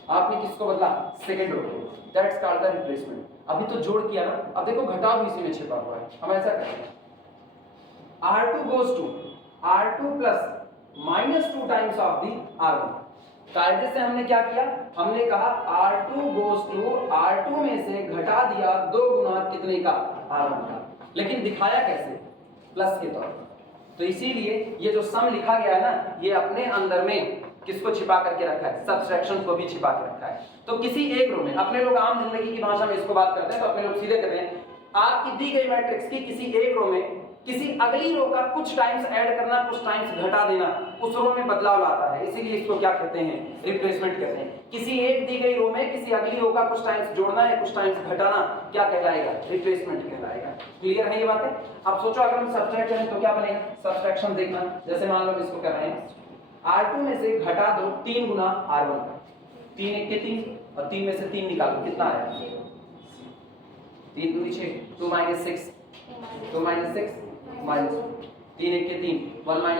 आपने किसको बदला? सेकंड रो को। That's called the replacement. अभी तो जोड़ किया ना, अब देखो घटाव भी इसी में छिपा हुआ है। हम ऐसा करेंगे, R2 goes to R2 plus -2 times of the R1। कायदे से हमने क्या किया? हमने कहा R2 goes to R2 में से घटा दिया 2 गुना कितने का? R1 का। लेकिन दिखाया कैसे? प्लस के तौर पर। तो इसीलिए ये जो सम लिखा गया है ना, ये अपने अंदर में किसको छिपा करके रखा है? सब्सट्रैक्शन को भी छिपा के रखा है। तो किसी एक रो में, अपने लोग आम जिंदगी की भाषा में इसको बात करते हैं तो अपने लोग सीधे कहते हैं आपकी दी गई मैट्रिक्स की किसी एक रो में किसी अगली रो का कुछ टाइम्स ऐड करना, कुछ टाइम्स घटा देना, उस रो में बदलाव लाता है। इसीलिए इसको क्या कहते हैं? रिप्लेसमेंट कहते हैं। किसी एक दी गई रो में किसी अगली रो का कुछ टाइम्स जोड़ना या कुछ टाइम्स घटाना क्या कहलाएगा? रिप्लेसमेंट कहलाएगा। क्लियर है ये बातें? अब सोचो अगर हम सब्सट्रैक्ट करें तो क्या बनेगा? सब्सट्रैक्शन देखना, जैसे मान लो हम इसको कर रहे हैं, R2 में से घटा दो 3 गुना R1 का। 3 1 के 3 और 3 में से 3 निकालो, कितना आया? 3 2 6 2 6 2 6 माइनस 3 1 के 3 1 3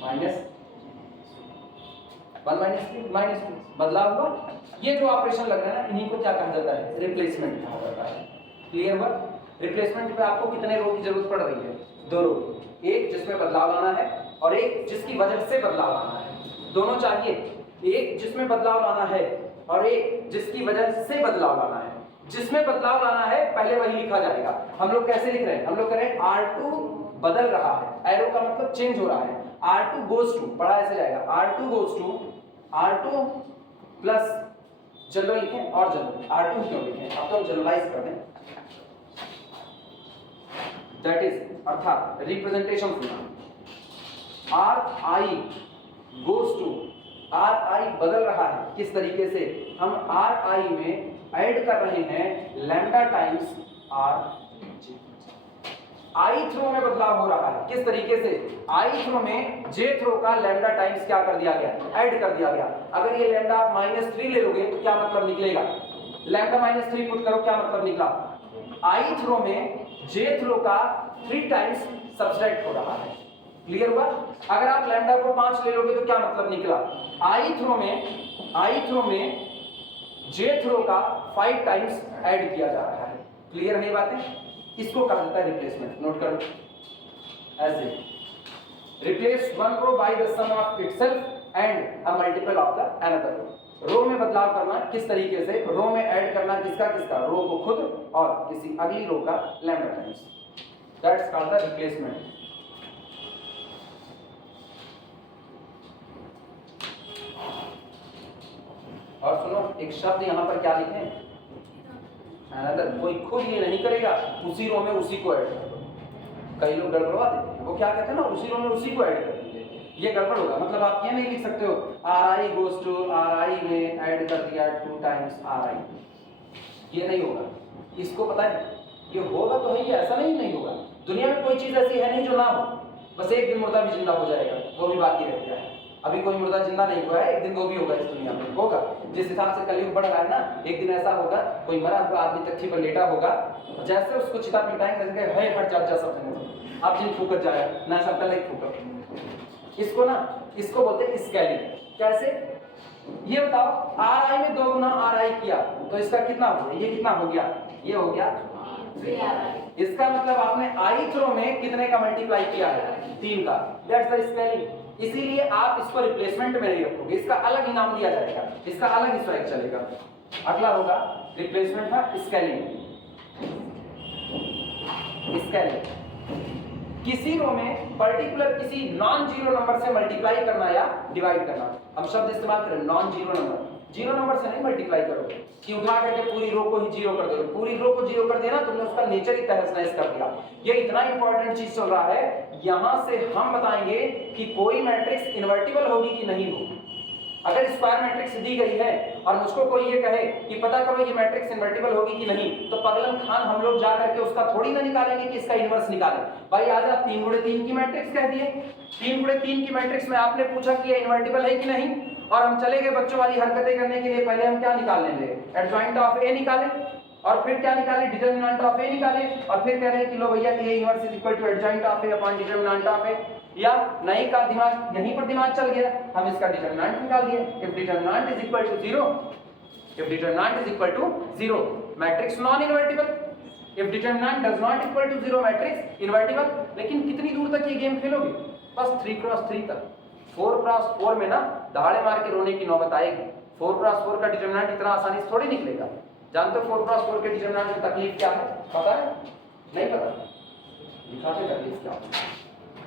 माइनस 2 बदलाव हुआ। ये जो ऑपरेशन लग रहा है ना, इन्हीं को क्या कहा जाता है? रिप्लेसमेंट कहा जाता है। क्लियर हुआ? रिप्लेसमेंट पे आपको कितने रो की जरूरत पड़ रही है? 2 रो, एक जिसमें बदलाव लाना है और एक जिसकी वजह से बदलाव लाना है। दोनों चाहिए, एक जिसमें बदलाव लाना है और एक जिसकी वजह से बदलाव लाना है। जिसमें बदलाव लाना है पहले वही लिखा जाएगा। हम लोग कैसे लिख रहे हैं? हम लोग कह रहे हैं R2 बदल रहा है, एरो का मतलब चेंज हो रहा है। R2 goes to, पढ़ा ऐसे जाएगा, R2 goes to R2 plus general लिखें और जनरल, R2 क्यों लिखें? अब तो हम जनरलाइज कर दें। दैट इज अर्थात रिप्रेजेंटेशन सुना, Ri goes to, Ri बदल रहा है। किस तरीके से? हम Ri में ऐड कर रहे हैं लैम्डा टाइम्स R, ith रो में बदलाव हो रहा है। किस तरीके से? ith रो में jth रो का लैम्डा टाइम्स क्या कर दिया गया? ऐड कर दिया गया। अगर ये लैम्डा आप -3 ले लोगे तो क्या मतलब निकलेगा? लैम्डा -3 पुट करो, क्या मतलब निकला? ith रो में jth रो का 3 टाइम्स सब्सट्रैक्ट हो रहा है। क्लियर हुआ? अगर आप लैम्डा को 5 ले लोगे तो क्या मतलब निकला? ith रो में jth रो का 5 टाइम्स ऐड किया जा रहा है। क्लियर है ये बातें? इसको कहा जाता है रिप्लेसमेंट। नोट करो ऐसे, replace one row by the sum of itself and a multiple of the another row. Row में बदलाव करना किस तरीके से? रो में ऐड करना किसका? रो को खुद और किसी अगली रो का lambda times. That's called the replacement. और सुनो, एक शब्द यहां पर क्या लिखे? अनदर। कोई खुद ये नहीं करेगा उसी रो में उसी को ऐड कर दो। कई लोग गड़बड़वा देते हैं, वो क्या कहते हैं ना, उसी रो में उसी को ऐड कर देंगे, ये गड़बड़ होगा। मतलब आप ये नहीं लिख सकते हो ri गोस टू ri में ऐड कर दिया 2 टाइम्स ri, ये नहीं होगा। इसको पता है ये होगा तो है, ये ऐसा नहीं होगा। दुनिया में कोई चीज ऐसी है नहीं जो ना हो। बस एक दिन मुर्दा भी जिंदा हो जाएगा, वो भी बाकी रह गया है। अभी कोई मुर्दा जिंदा नहीं हुआ है, एक दिन वो भी होगा इस दुनिया में, होगा। जिस हिसाब से कलयुग बढ़ रहा है ना, एक दिन ऐसा होगा कोई मरा हुआ आदमी तख्ती पर लेटा होगा, जैसे उसको चिता पिटाएंगे कैसे है हट जा सब जने आप जिन फूकत जाए ना सब पहले फूकत। इसको ना, इसको बोलते हैं स्केलिंग। कैसे? ये बताओ, आर आई में 2 गुना आर आई किया तो इसका कितना हो गया? ये कितना हो गया? ये हो गया 3। इसका मतलब आपने ith रो में कितने का मल्टीप्लाई किया है? 3 का। That's the scaling. इसीलिए आप इसको रिप्लेसमेंट में नहीं रखोगे, इसका अलग ही नाम दिया जाएगा, इसका अलग स्ट्राइक चलेगा। अगला होगा रिप्लेसमेंट था स्केलिंग। स्केलिंग किसी रो में पर्टिकुलर किसी नॉन जीरो नंबर से मल्टीप्लाई करना या डिवाइड करना। हम शब्द इस्तेमाल करें non zero number. Zero number से नहीं मल्टीप्लाई करोगे कि उठा करके पूरी रो को ही जीरो कर दोगे। पूरी रो को जीरो कर दिया ना तुमने, उसका नेचर ही तहस नहस कर दिया। ये इतना इंपॉर्टेंट चीज चल रहा है, यहां से हम बताएंगे कि कोई मैट्रिक्स इन्वर्टिबल होगी कि नहीं होगी। अगर स्क्वायर मैट्रिक्स दी गई है और मुझको कोई ये कहे कि पता करो ये मैट्रिक्स इन्वर्टिबल होगी कि नहीं, तो पगलन खान हम लोग जा करके उसका थोड़ी ना निकालेंगे कि इसका इनवर्स निकालें। भाई आज आप 3 गुणे 3 की मैट्रिक्स कह दिए, 3 गुणे 3 की मैट्रिक्स में आपने पूछा कि ये इन्वर्टिबल है कि नहीं, और हम चले गए बच्चों वाली हरकतें करने के लिए। पहले हम क्या निकालने लगे? एडजॉइंट ऑफ ए निकाले, और फिर क्या निकाले? डिटरमिनेंट ऑफ ए निकाले, और फिर कह रहे हैं कि लो भैया A inverse is equal to adjoint of A upon determinant of A. या नहीं का दिमाग यहीं पर दिमाग चल गया, हम इसका डिटरमिनेंट निकाल दिए। If determinant is equal to 0, if determinant is equal to 0 matrix non invertible. If determinant does not equal to 0 matrix invertible. लेकिन कितनी दूर तक ये गेम खेलोगे? बस 3x3 तक। 4x4 में ना दहाड़े मार के रोने की नौबत आएगी। 4x4 का डिटरमिनेंट इतना आसानी से थोड़ी निकलेगा। जानते हो 4x4 के डिटरमिनेंट में तकलीफ क्या है? पता है? नहीं पता? दिखाते तकलीफ क्या है।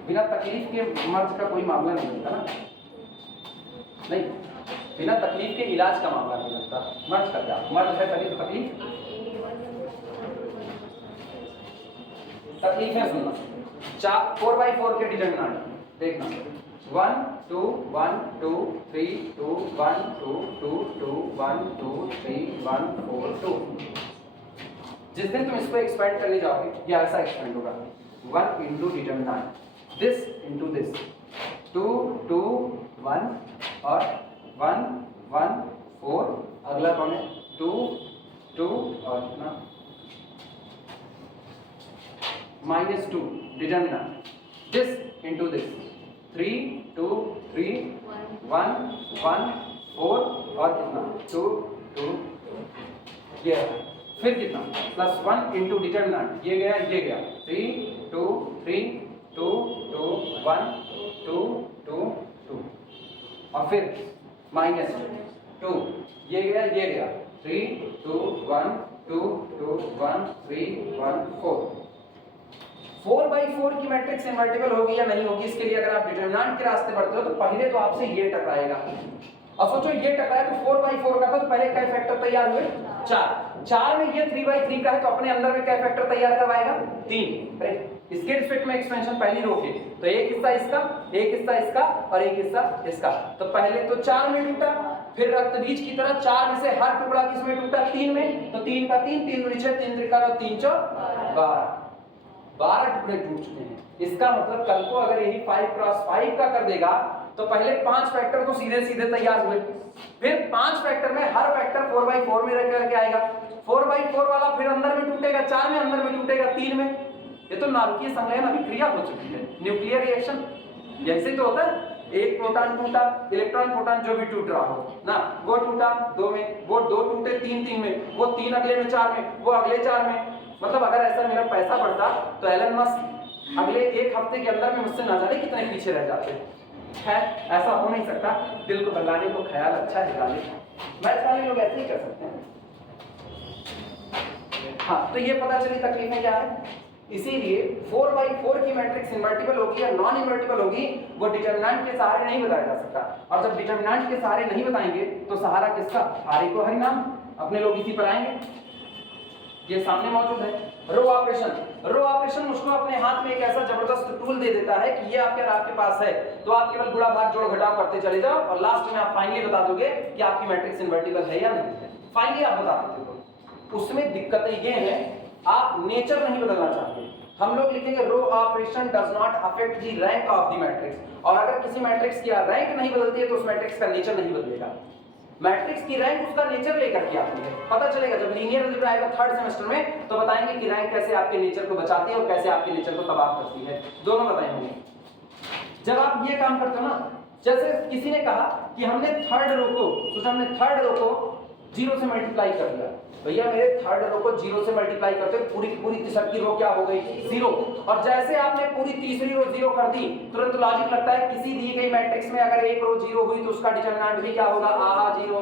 बिना तकलीफ के मर्ज का कोई मामला नहीं होता ना, नहीं, बिना तकलीफ के इलाज का मामला नहीं लगता। मर्ज का क्या? मर्ज है तभी तो तकलीफ। तकलीफ है सुनना। 4x4 के डिटरमिनेंट देखना, 1 2 1 2 3 2 1 2 2 2 1 2 3 1 4 2। जिस दिन तुम इसको एक्सपेंड करने जाओगे ये ऐसा एक्सपेंड होगा, 1 into determinant this into this, 2 2 1 और 1 1 4। अगला कौन है? 2 2 और कितना? -2 डिटरमिनेंट दिस इंटू दिस, 3 2 3 1 1 4 और कितना? 2 2। ये फिर कितना? +1 इंटू डिटरमिनेंट, ये गया 3 2 3 2 2 1 2 2 2 और फिर -2, ये गया 3 2 1 2 2 1 3 1 4। 4x4 की मैट्रिक्स इन्वर्टिबल होगी या नहीं होगी, इसके लिए अगर आप डिटरमिनेंट के रास्ते बढ़ते हो तो पहले तो आपसे ये टकराएगा। और सोचो ये टकराया तो 4x4 का था तो पहले क्या फैक्टर तैयार हुए? 4 में ये 3x3 का है तो अपने अंदर में क्या फैक्टर तैयार करवाएगा? 3। इसके रिस्पेक्ट में एक्सपेंशन पहली रो के, तो एक हिस्सा इसका, एक हिस्सा इसका और एक हिस्सा इसका। तो पहले तो 4 में टूटा, फिर रक्त बीज की तरह 4 में से हर टुकड़ा किसमें टूटा? 3 में। तो 3 का 3 3 दूनी 6 3 त्रिका 3 4 12। 12 टुकड़े टूट चुके हैं। इसका मतलब कल को अगर यही 5 क्रॉस 5 का कर देगा तो पहले 5 फैक्टर तो सीधे सीधे तैयार हुए, फिर 5 फैक्टर में हर फैक्टर 4/4 में रख करके आएगा, 4/4 वाला फिर अंदर में टूटेगा, 4 में अंदर में टूटेगा, 3 में। ये तो नाभिकीय संलयन अभिक्रिया हो चुकी है, न्यूक्लियर रिएक्शन। जैसे तो होता है, एक प्रोटॉन टूटा, इलेक्ट्रॉन प्रोटॉन जो भी टूट रहा हो ना, वो टूटा 2 में, वो 2 टूटे 3 में, वो 3 अगले में 4 में, वो अगले 4 में। मतलब अगर ऐसा मेरा पैसा बढ़ता तो एलन मस्क अगले 1 हफ्ते के अंदर में मुझसे ना जाने कितने पीछे रह जाते। खैर ऐसा हो नहीं सकता, दिल को बहलाने को ख्याल अच्छा है गाली, मैथ वाले लोग ऐसे ही कर सकते हैं। हाँ, तो ये पता चली तकलीफें क्या है। इसीलिए 4/4 की मैट्रिक्स इन्वर्टिबल होगी या नॉन इन्वर्टिबल होगी, वो डिटरमिनेंट के सहारे नहीं बताया जा सकता। और जब डिटरमिनेंट के सहारे नहीं बताएंगे तो सहारा किसका? हारे को हरिनाम। अपने लोग इसी पर आएंगे, ये सामने मौजूद है। रो ऑपरेशन मुझको अपने हाथ में एक ऐसा जबरदस्त टूल दे देता है कि ये आपके पास है तो आप केवल गुणा भाग जोड़ घटाव करते चले जाओ और लास्ट में आप फाइनली बता दोगे कि आपकी मैट्रिक्स इन्वर्टिबल है या नहीं है। फाइनली आप बता देते हो। उसमें दिक्कतें ये हैं, आप नेचर नहीं बदलना चाहते। हम लोग लिखेंगे row operation does not affect the rank of the matrix, और अगर किसी मैट्रिक्स की रैंक नहीं बदलती है तो उस मैट्रिक्स का नेचर नहीं बदलेगा। मैट्रिक्स की रैंक उसका नेचर लेकर के आती है। पता चलेगा जब लीनियर अलजेब्रा आएगा 3rd सेमेस्टर में तो बताएंगे कि रैंक कैसे आपके नेचर को बचाती है और कैसे आपके नेचर को तबाह करती है, दोनों बताएंगे। जब आप ये काम करते हो ना, जैसे किसी ने कहा कि हमने 3rd रो को, सोचा हमने 3rd रो को 0 से मल्टीप्लाई कर दिया, भैया मेरे 3rd रो को 0 से मल्टीप्लाई करते पूरी पूरी तीसरी रो क्या हो गई? 0। और जैसे आपने पूरी तीसरी रो 0 कर दी, तुरंत लॉजिक लगता है किसी दी गई मैट्रिक्स में अगर एक रो 0 हुई तो उसका डिटरमिनेंट भी क्या होगा? आहा 0,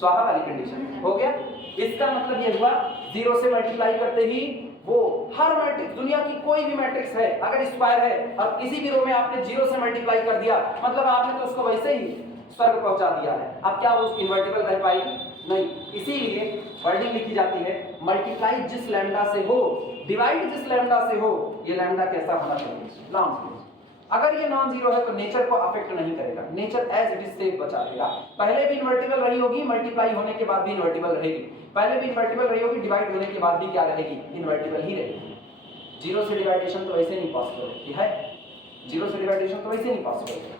स्वाहा वाली कंडीशन हो गया। इसका मतलब ये हुआ 0 से मल्टीप्लाई करते ही वो हर मैट्रिक्स, दुनिया की कोई भी मैट्रिक्स है अगर स्क्वायर है और किसी भी रो में आपने 0 से मल्टीप्लाई कर दिया, मतलब आपने तो उसको वैसे ही स्वर्ग पहुंचा दिया है। अब क्या वो इन्वर्टिबल रह पाएगी? नहीं। इसीलिए वर्डिंग लिखी जाती है मल्टीप्लाई जिस लैम्डा से हो, डिवाइड जिस लैम्डा से हो, ये लैम्डा कैसा होना चाहिए? Non zero. अगर ये नॉन जीरो है तो नेचर को अफेक्ट नहीं करेगा, nature as it is safe बचा लेगा। पहले भी इन्वर्टिबल रही होगी, मल्टीप्लाई होने के बाद भी इन्वर्टिबल रहेगी। पहले भी इन्वर्टिबल रही होगी, डिवाइड होने के बाद भी क्या रहेगी? इन्वर्टिबल ही रहेगी। 0 से डिवाइडेशन तो वैसे नहीं पॉसिबल है, 0 से डिवाइडेशन तो वैसे नहीं पॉसिबल है।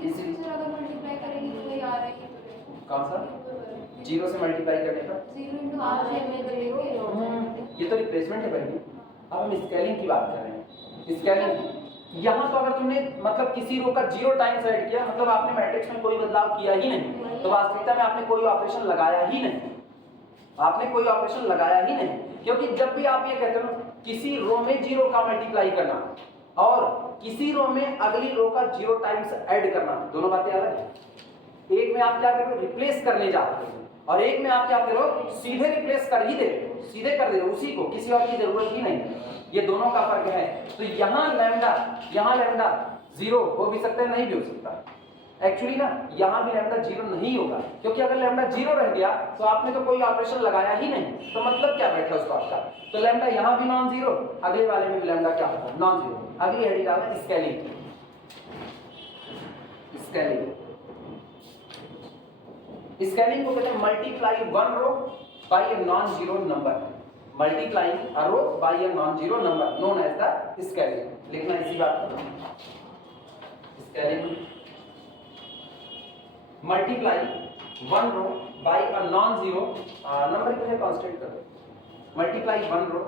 इसलिए अगर मल्टीप्लाई करेंगे तो ये आ रहा है, कौन सा 0 से मल्टीप्लाई करने का? 0 * r में करेंगे, ये तो रिप्लेसमेंट है बहनी। अब हम स्केलिंग की बात कर रहे हैं। स्केलिंग यहाँ तो अगर तुमने मतलब किसी रो का 0 टाइम्स ऐड किया, मतलब आपने मैट्रिक्स में कोई बदलाव किया ही नहीं, तो वास्तविकता में आपने कोई ऑपरेशन लगाया ही नहीं, आपने कोई ऑपरेशन लगाया ही नहीं। क्योंकि जब भी आप ये कहते हो किसी रो में 0 का मल्टीप्लाई करना और किसी रो में अगली रो का 0 टाइम्स ऐड करना, दोनों बातें अलग है। एक में आप क्या कर रहे हो? रिप्लेस करने जा रहे हो, और एक में आप क्या कर रहे हो? सीधे रिप्लेस कर ही दे रहे हो, सीधे कर दे रहे हो उसी को, किसी और की जरूरत ही नहीं। ये दोनों का फर्क है। तो यहाँ लैम्डा 0 हो भी सकता है, नहीं भी हो सकता। एक्चुअली ना यहाँ भी लैम्डा 0 नहीं होगा, क्योंकि अगर लैम्डा 0 रह गया तो आपने तो कोई ऑपरेशन लगाया ही नहीं, तो मतलब क्या बैठा उस बात का? तो लैम्डा यहाँ भी नॉन जीरो, अगले वाले में भी लैम्डा क्या होगा? Non zero. अगली हेडिंग डालना स्केलिंग। स्केलिंग को कहते हैं multiply one row by a non zero number, multiplying a row by a non zero number known as the scaling. लिखना इसी बात को, scaling multiply one row by a non zero number को constant कर दो, multiply one row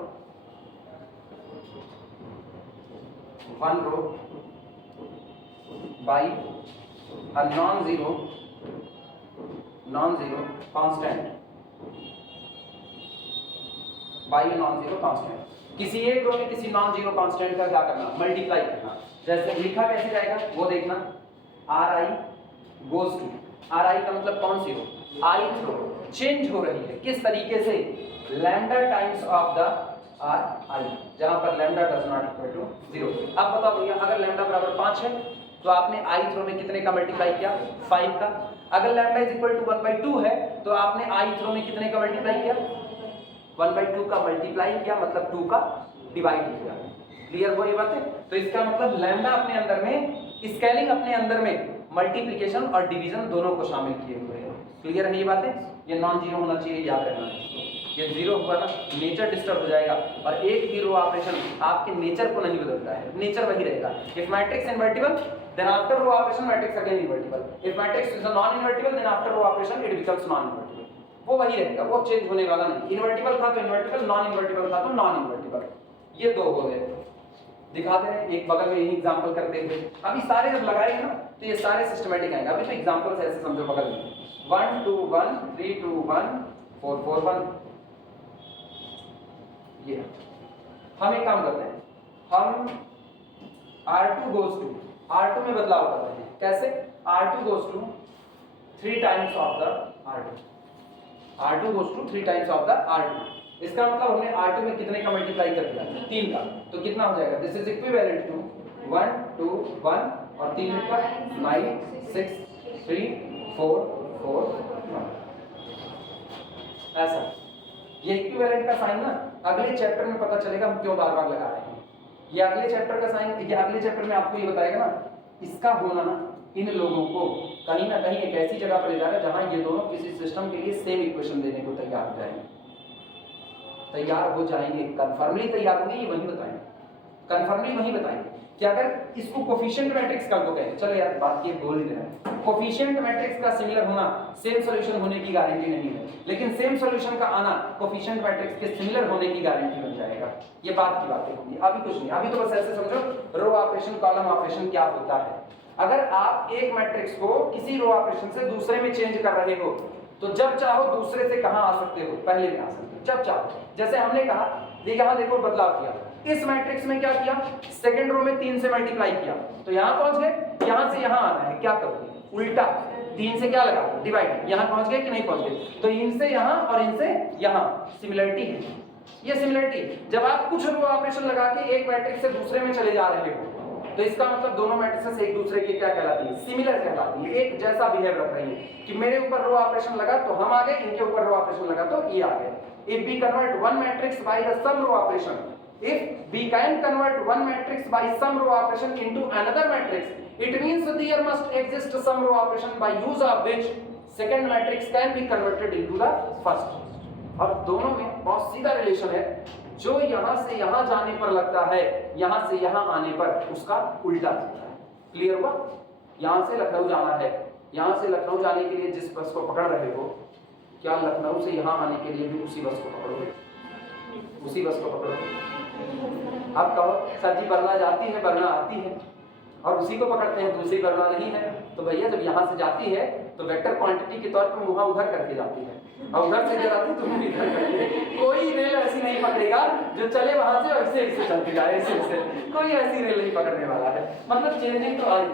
by a non zero constant, by a non zero constant. किसी एक रो में किसी नॉन जीरो कांस्टेंट का क्या करना? मल्टीप्लाई करना। जैसे लिखा कैसे जाएगा वो देखना, R I goes to, R I का मतलब कौन सी रो? आई रो चेंज हो रही है, किस तरीके से? Lambda times of the R I, जहां पर lambda does not equal to 0। अब बताओ भैया, अगर लैम्डा बराबर 5 है तो आपने आई रो में कितने का मल्टीप्लाई किया? 5 का। अगर लैम्डा इज इक्वल टू 1/2 है तो आपने आई रो में कितने का मल्टीप्लाई किया? 1/2 का मल्टीप्लाई किया, मतलब 2 का डिवाइड किया। क्लियर हो ये बातें? तो इसका मतलब लैम्डा अपने अंदर में, स्केलिंग अपने अंदर में मल्टीप्लिकेशन और डिवीजन दोनों को शामिल किए हुए हैं। क्लियर है ये बातें? ये नॉन जीरो होना चाहिए, याद रखना है। ये 0 हुआ ना, नेचर डिस्टर्ब हो जाएगा। और एक भी रो ऑपरेशन आपके नेचर को नहीं बदलता है, नेचर वही रहेगा। If matrix invertible then after row operation matrix again invertible, if matrix is non invertible then after row operation it becomes non invertible. वो वही रहेगा, वो चेंज होने वाला नहीं। इनवर्टिबल था तो इनवर्टिबल, नॉन इनवर्टिबल था तो नॉन इनवर्टिबल। ये दो हो गए। दिखाते हैं एक बगल में यही एग्जांपल करते हुए। अभी सारे जब लगाएंगे ना तो ये सारे सिस्टमैटिक आएंगे। अभी तो एग्जांपल्स ऐसे समझो बगल में 1 2 1 3 2 1 4 4 1। ये हम एक काम करते हैं, हम R2 goes to R2 में बदलाव करते हैं। कैसे? R2 goes to 3 times of the R2, R2 goes to 3 times of the R2। इसका मतलब हमने R2 में कितने का मल्टीप्लाई कर दिया? 3 का। तो कितना हो जाएगा? दिस इज इक्विवेलेंट टू 1 2 1 और 3 का 9 6 3 4 4 1। ऐसा ये इक्विवेलेंट का साइन ना अगले चैप्टर में पता चलेगा हम क्यों बार बार लगा रहे हैं। ये अगले चैप्टर का साइन, ये अगले चैप्टर में आपको ये बताएगा ना, इसका होना ना इन लोगों को कहीं ना कहीं एक ऐसी जगह पर ले जाएगा जहां ये दोनों किसी सिस्टम के लिए सेम इक्वेशन देने को तैयार हो जाएंगे, तैयार हो जाएंगे, कंफर्मली तैयार होंगे। ये वही बताएंगे, कंफर्मली वही बताएंगे कि अगर इसको कोफिशिएंट मैट्रिक्स कर दो कहें, चलो यार बात ये बोल ही रहे हैं, कोफिशिएंट मैट्रिक्स का सिमिलर होना सेम सॉल्यूशन होने की गारंटी नहीं है, लेकिन सेम सॉल्यूशन का आना कोफिशिएंट मैट्रिक्स के सिमिलर होने की गारंटी बन जाएगा। ये बात की बातें होंगी, अभी कुछ नहीं। अभी तो बस ऐसे समझो रो ऑपरेशन कॉलम ऑपरेशन क्या होता है। अगर आप एक मैट्रिक्स को किसी रो ऑपरेशन से दूसरे में चेंज कर रहे हो तो जब चाहो दूसरे से कहां आ सकते हो? पहले में आ सकते हो जब चाहो। जैसे हमने कहा ये यहां देखो बदलाव किया, इस मैट्रिक्स में क्या किया? सेकंड रो में 3 से मल्टीप्लाई किया तो यहां पहुंच गए, यहां से यहां आना है, क्या करोगे? उल्टा 3 से क्या लगा? डिवाइड। यहां पहुंच गए कि नहीं पहुंच गए? तो इनसे यहां और इनसे यहां सिमिलरिटी है, ये सिमिलरिटी। जब आप कुछ रो ऑपरेशन लगा के एक मैट्रिक्स से दूसरे में चले जा रहे हो तो इसका मतलब दोनों मैट्रिसेस एक दूसरे के क्या कहलाती है? सिमिलर कहलाती है, एक जैसा बिहेव रख रही है कि मेरे ऊपर रो ऑपरेशन लगा तो हम आ गए, इनके ऊपर रो ऑपरेशन लगा तो ये आ गए। If we convert one matrix by the sum row operation, if we can convert one matrix by some row operation into another matrix, it means there must exist some row operation by use of which second matrix can be converted into the first। और दोनों में बहुत सीधा relation है, जो यहां से यहां जाने पर लगता है यहां से यहां आने पर उसका उल्टा लगता है। क्लियर हुआ? यहां से लखनऊ जाना है, यहां से लखनऊ जाने के लिए जिस बस को पकड़ रहे हो, क्या लखनऊ से यहां आने के लिए भी उसी बस को पकड़ोगे? उसी बस को पकड़ोगे। अब कहो सर जी बरना जाती है, बरना आती है और उसी को पकड़ते हैं, दूसरी बरना नहीं है। तो भैया जब यहाँ से जाती है तो वेक्टर क्वांटिटी के तौर पर मुहा उधर करके जाती है और उधर से इधर आती तो मुंह इधर करके। कोई रेल ऐसी नहीं पकड़ेगा जो चले वहां से और ऐसे चलती जाए, ऐसे कोई ऐसी रेल नहीं पकड़ने वाला है। मतलब चेंजिंग तो आई है।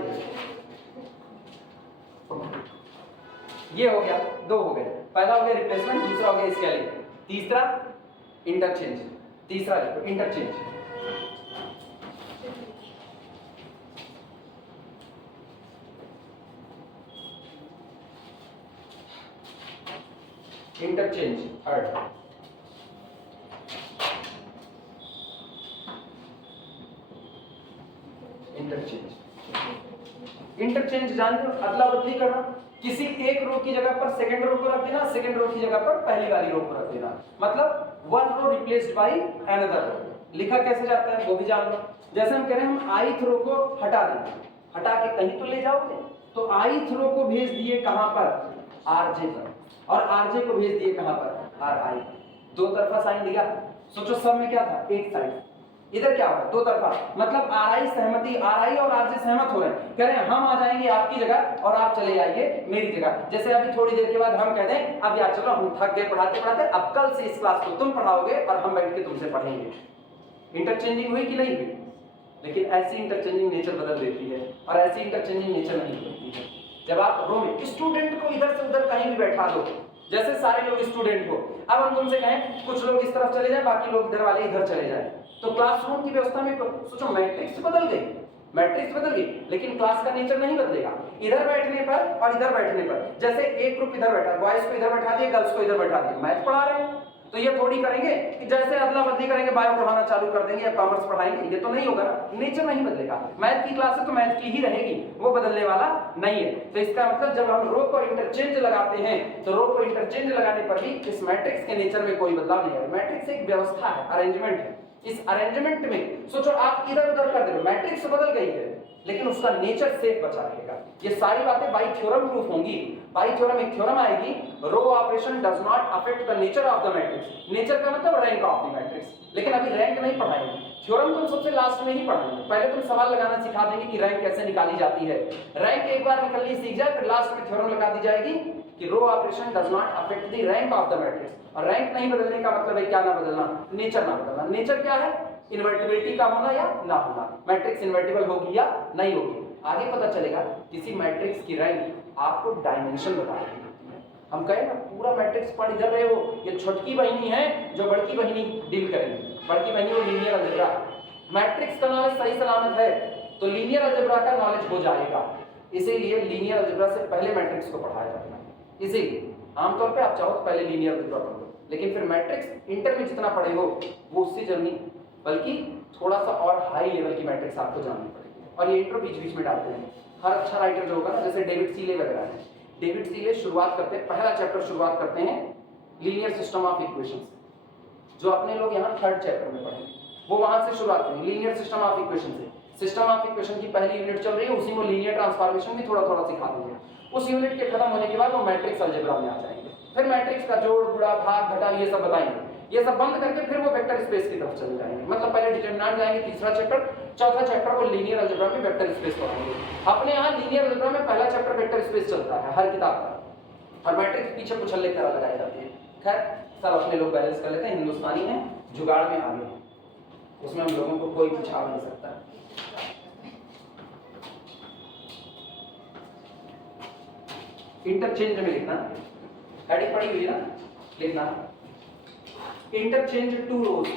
ये हो गया, दो हो गए। पहला हो गया रिप्लेसमेंट, दूसरा हो गया स्केलिंग, तीसरा इंटरचेंज। तीसरा interchange. Interchange third. Interchange, interchange जान लो, अदला बदली करना। किसी एक रो की जगह पर सेकंड रो को रख देना, सेकंड रो की जगह पर पहली वाली रो को रख देना। मतलब one row replaced by another row. लिखा कैसे जाता है वो भी जान लो। जैसे हम कह रहे हैं हम ith रो को हटा देंगे, हटा के कहीं तो ले जाओगे, तो ith रो को भेज दिए कहां पर? rj पर, और rj को भेज दिए कहां पर? ri। दो तरफा साइन दिया। सोचो सब में क्या था? एक साइड। इधर क्या होगा? दो तरफा। मतलब ri सहमति, ri और rj सहमत हो रहे हैं, कह रहे हैं हम आ जाएंगे आपकी जगह और आप चले जाइए मेरी जगह। जैसे अभी थोड़ी देर के बाद हम कह दें अब यार चलो हम थक गए पढ़ाते पढ़ाते, अब कल से इस क्लास को तुम पढ़ाओगे और हम बैठ के तुमसे पढ़ेंगे। इंटरचेंजिंग हुई कि नहीं हुई? लेकिन ऐसी इंटरचेंजिंग नेचर बदल देती है और ऐसी इंटरचेंजिंग नेचर नहीं बदलती है। जब आप रो में स्टूडेंट को इधर से उधर कहीं भी बैठा दो, जैसे सारे लोग स्टूडेंट हो, अब हम तुमसे कहें कुछ लोग इस तरफ चले जाए, बाकी लोग इधर वाले इधर चले जाए, तो क्लासरूम की व्यवस्था में सोचो मैट्रिक्स बदल गई, मैट्रिक्स बदल गई, लेकिन क्लास का नेचर नहीं बदलेगा। इधर बैठने पर और इधर बैठने पर, जैसे एक ग्रुप इधर बैठा, बॉयज को इधर बैठा दिया, गर्ल्स को इधर बैठा दिया, मैथ पढ़ा रहे हैं, तो ये थोड़ी करेंगे कि जैसे अदला बदली करेंगे बायो पढ़ाना चालू कर देंगे या कॉमर्स पढ़ाएंगे, ये तो नहीं होगा ना। नेचर नहीं बदलेगा, मैथ की क्लास है तो मैथ की ही रहेगी, वो बदलने वाला नहीं है। तो इसका मतलब जब हम रो पर इंटरचेंज लगाते हैं तो रो पर इंटरचेंज लगाने पर भी इस मैट्रिक्स के नेचर में कोई बदलाव नहीं है। मैट्रिक्स एक व्यवस्था है, अरेंजमेंट है। इस अरेंजमेंट में सोचो आप इधर उधर कर दे रहे हो, मैट्रिक्स बदल गई है लेकिन उसका नेचर सेफ बचा रहेगा। ये सारी बातें बाई थ्योरम प्रूफ होंगी। बाई थ्योरम एक थ्योरम आएगी, row operation does not affect the nature of the matrix. Nature का मतलब रैंक ऑफ द मैट्रिक्स, लेकिन अभी रैंक नहीं पढ़ाएंगे, थ्योरम तुम सबसे लास्ट में ही पढ़ाएंगे। पहले तुम सवाल लगाना सिखा देंगे कि रैंक कैसे निकाली जाती है। रैंक एक बार निकलनी सीख जाए फिर लास्ट में थ्योरम लगा दी जाएगी कि row operation does not affect the rank of the matrix. और रैंक नहीं बदलने का मतलब है क्या ना बदलना, नेचर ना बदलना। नेचर क्या है, इन्वर्टिबिलिटी का होना या ना होना, मैट्रिक्स इन्वर्टिबल होगी या नहीं होगी। आगे पता चलेगा किसी मैट्रिक्स की रैंक आपको डायमेंशन बता रही है। हम कहें ना पूरा मैट्रिक्स पढ़ इधर रहे हो, ये छोटकी बहिनी है जो बड़की बहिनी डील करेंगी। बड़की बहिनी वो लीनियर अलजेब्रा, मैट्रिक्स का नॉलेज सही सलामत है तो लीनियर अलजेब्रा का नॉलेज हो जाएगा। इसीलिए लीनियर अलजेब्रा से पहले मैट्रिक्स को पढ़ाया जाता है। इसीलिए आमतौर पे आप चाहो तो पहले लीनियर अलजेब्रा पढ़ लो, लेकिन फिर मैट्रिक्स इंटर में जितना पढ़े हो वो उससे जर्नी, बल्कि थोड़ा सा और हाई लेवल की मैट्रिक्स आपको जाननी पड़ेगी। और ये इंट्रो बीच बीच में डालते हैं। हर अच्छा राइटर जो होगा ना, जैसे डेविड सीले वगैरह है, डेविड सीले शुरुआत करते हैं, पहला चैप्टर शुरुआत करते हैं लीनियर सिस्टम ऑफ इक्वेशंस, जो अपने लोग यहाँ थर्ड चैप्टर में पढ़ेंगे, वो वहां से शुरुआत करेंगे लीनियर सिस्टम ऑफ इक्वेशन से। सिस्टम ऑफ इक्वेशन की पहली यूनिट चल रही है, उसी में लीनियर ट्रांसफॉर्मेशन भी थोड़ा थोड़ा सिखा देंगे। उस यूनिट के खत्म होने के बाद वो मैट्रिक्स अलजेब्रा में आ जाएंगे, फिर मैट्रिक्स का जोड़ गुणा भाग घटा ये सब बताएंगे। ये सब बंद करके फिर वो वेक्टर स्पेस की तरफ चले जाएंगे। मतलब पहले डिटरमिनेंट जाएंगे, तीसरा चैप्टर, चौथा चैप्टर वो लीनियर अलजेब्रा में वेक्टर स्पेस पढ़ाएंगे। अपने यहाँ लीनियर अलजेब्रा में पहला चैप्टर वेक्टर स्पेस चलता है हर किताब का, और मैट्रिक्स पीछे पुछल्ले की तरह लगाई जाती है। खैर सब अपने लोग बैलेंस कर लेते हैं, हिंदुस्तानी है, जुगाड़ में आगे हैं, उसमें हम लोगों को कोई कुछ आ नहीं सकता। इंटरचेंज में लिखना, हेडिंग पड़ी हुई है ना, लिखना interchange two rows,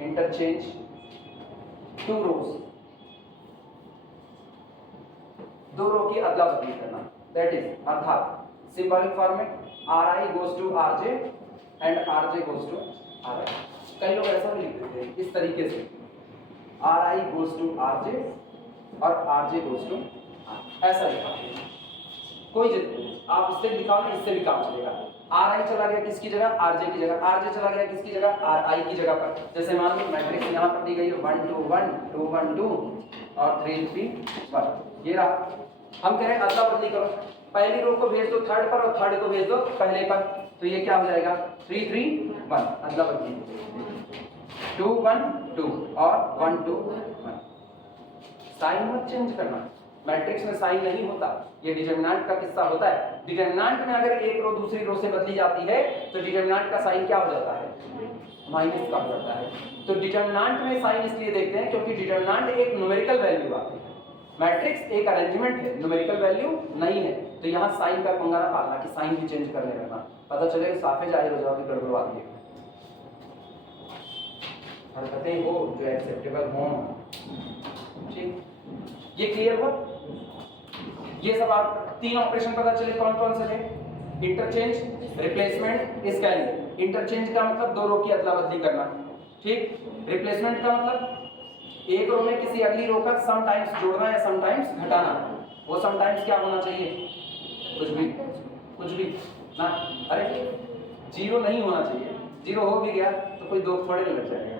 interchange two rows, दो रो की अदला बदली करना। दैट इज अर्थात symbolic format ri goes to rj and rj goes to ri। कई लोग ऐसा भी लिख देते हैं इस तरीके से, ri goes to rj और rj goes to r, ऐसा लिखा है। कोई आप इससे लिखा ना, इससे भी काम चलेगा। ri चला गया किसकी जगह, rj की जगह, rj चला गया किसकी जगह, ri की जगह पर। जैसे मान लो मैट्रिक्स यहाँ पर दी गई है 1 2 1 2 1 2 और 3 3 1, ये रहा। हम कह रहे हैं अदला बदली करो, पहली रो को भेज दो थर्ड पर और थर्ड को भेज दो पहले पर, तो ये क्या हो जाएगा 3 3 1, अदला बदली 2 1 2 और 1 2 1। साइन मत चेंज करना, मैट्रिक्स में साइन नहीं होता, ये डिटरमिनेंट का किस्सा होता है। डिटरमिनेंट में अगर एक रो दूसरी रो से बदली जाती है तो डिटरमिनेंट का साइन क्या हो जाता है, माइनस का हो जाता है। तो डिटरमिनेंट में साइन इसलिए देखते हैं क्योंकि डिटरमिनेंट एक न्यूमेरिकल वैल्यू आती है, मैट्रिक्स एक अरेंजमेंट है, न्यूमेरिकल वैल्यू नहीं है। तो यहाँ साइन का पंगा ना पालना कि साइन भी चेंज करने लगना, पता चलेगा साफे जाहिर हो जाओगे गड़बड़वा दिए। हरकतें हो जो एक्सेप्टेबल हो, ठीक, ये क्लियर हुआ। ये सब आप तीन ऑपरेशन पता चले कौन कौन से थे, इंटरचेंज, रिप्लेसमेंट, स्कैनिंग। इंटरचेंज का मतलब दो रो की अदला बदली करना, ठीक। रिप्लेसमेंट का मतलब एक रो में किसी अगली रो का सम टाइम्स जोड़ना या सम टाइम्स घटाना। वो सम टाइम्स क्या होना चाहिए, कुछ भी ना, अरे जीरो नहीं होना चाहिए, जीरो हो भी गया तो कोई दो थोड़े लग जाएगा,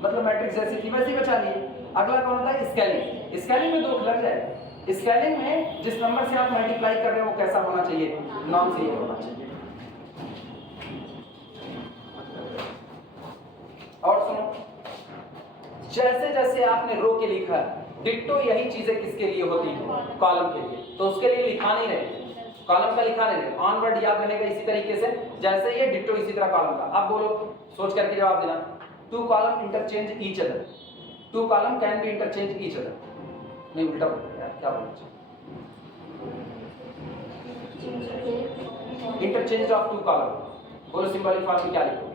मतलब मैट्रिक्स जैसी थी वैसी बचा लिए। अगला कौन होता है, स्केलिंग। स्केलिंग में दो लग जाएगा। स्केलिंग में जिस नंबर से आप मल्टीप्लाई कर रहे हो वो कैसा होना चाहिए, नॉन जीरो होना चाहिए। और सुनो, जैसे जैसे आपने रो के लिखा डिट्टो यही चीजें किसके लिए होती हैं, कॉलम के लिए, तो उसके लिए लिखा नहीं रहे, कॉलम का लिखा नहीं रहे, ऑन वर्ड याद रहेगा इसी तरीके से, जैसे ये डिट्टो इसी तरह कॉलम का। अब बोलो, सोच करके जवाब देना। Two column interchange each other, two column can be interchange each other, नहीं उल्टा बोलते यार, क्या बोलना, इंटरचेंज ऑफ टू कॉलम। बोलो सिंबॉलिक फॉर्म में क्या लिखोगे,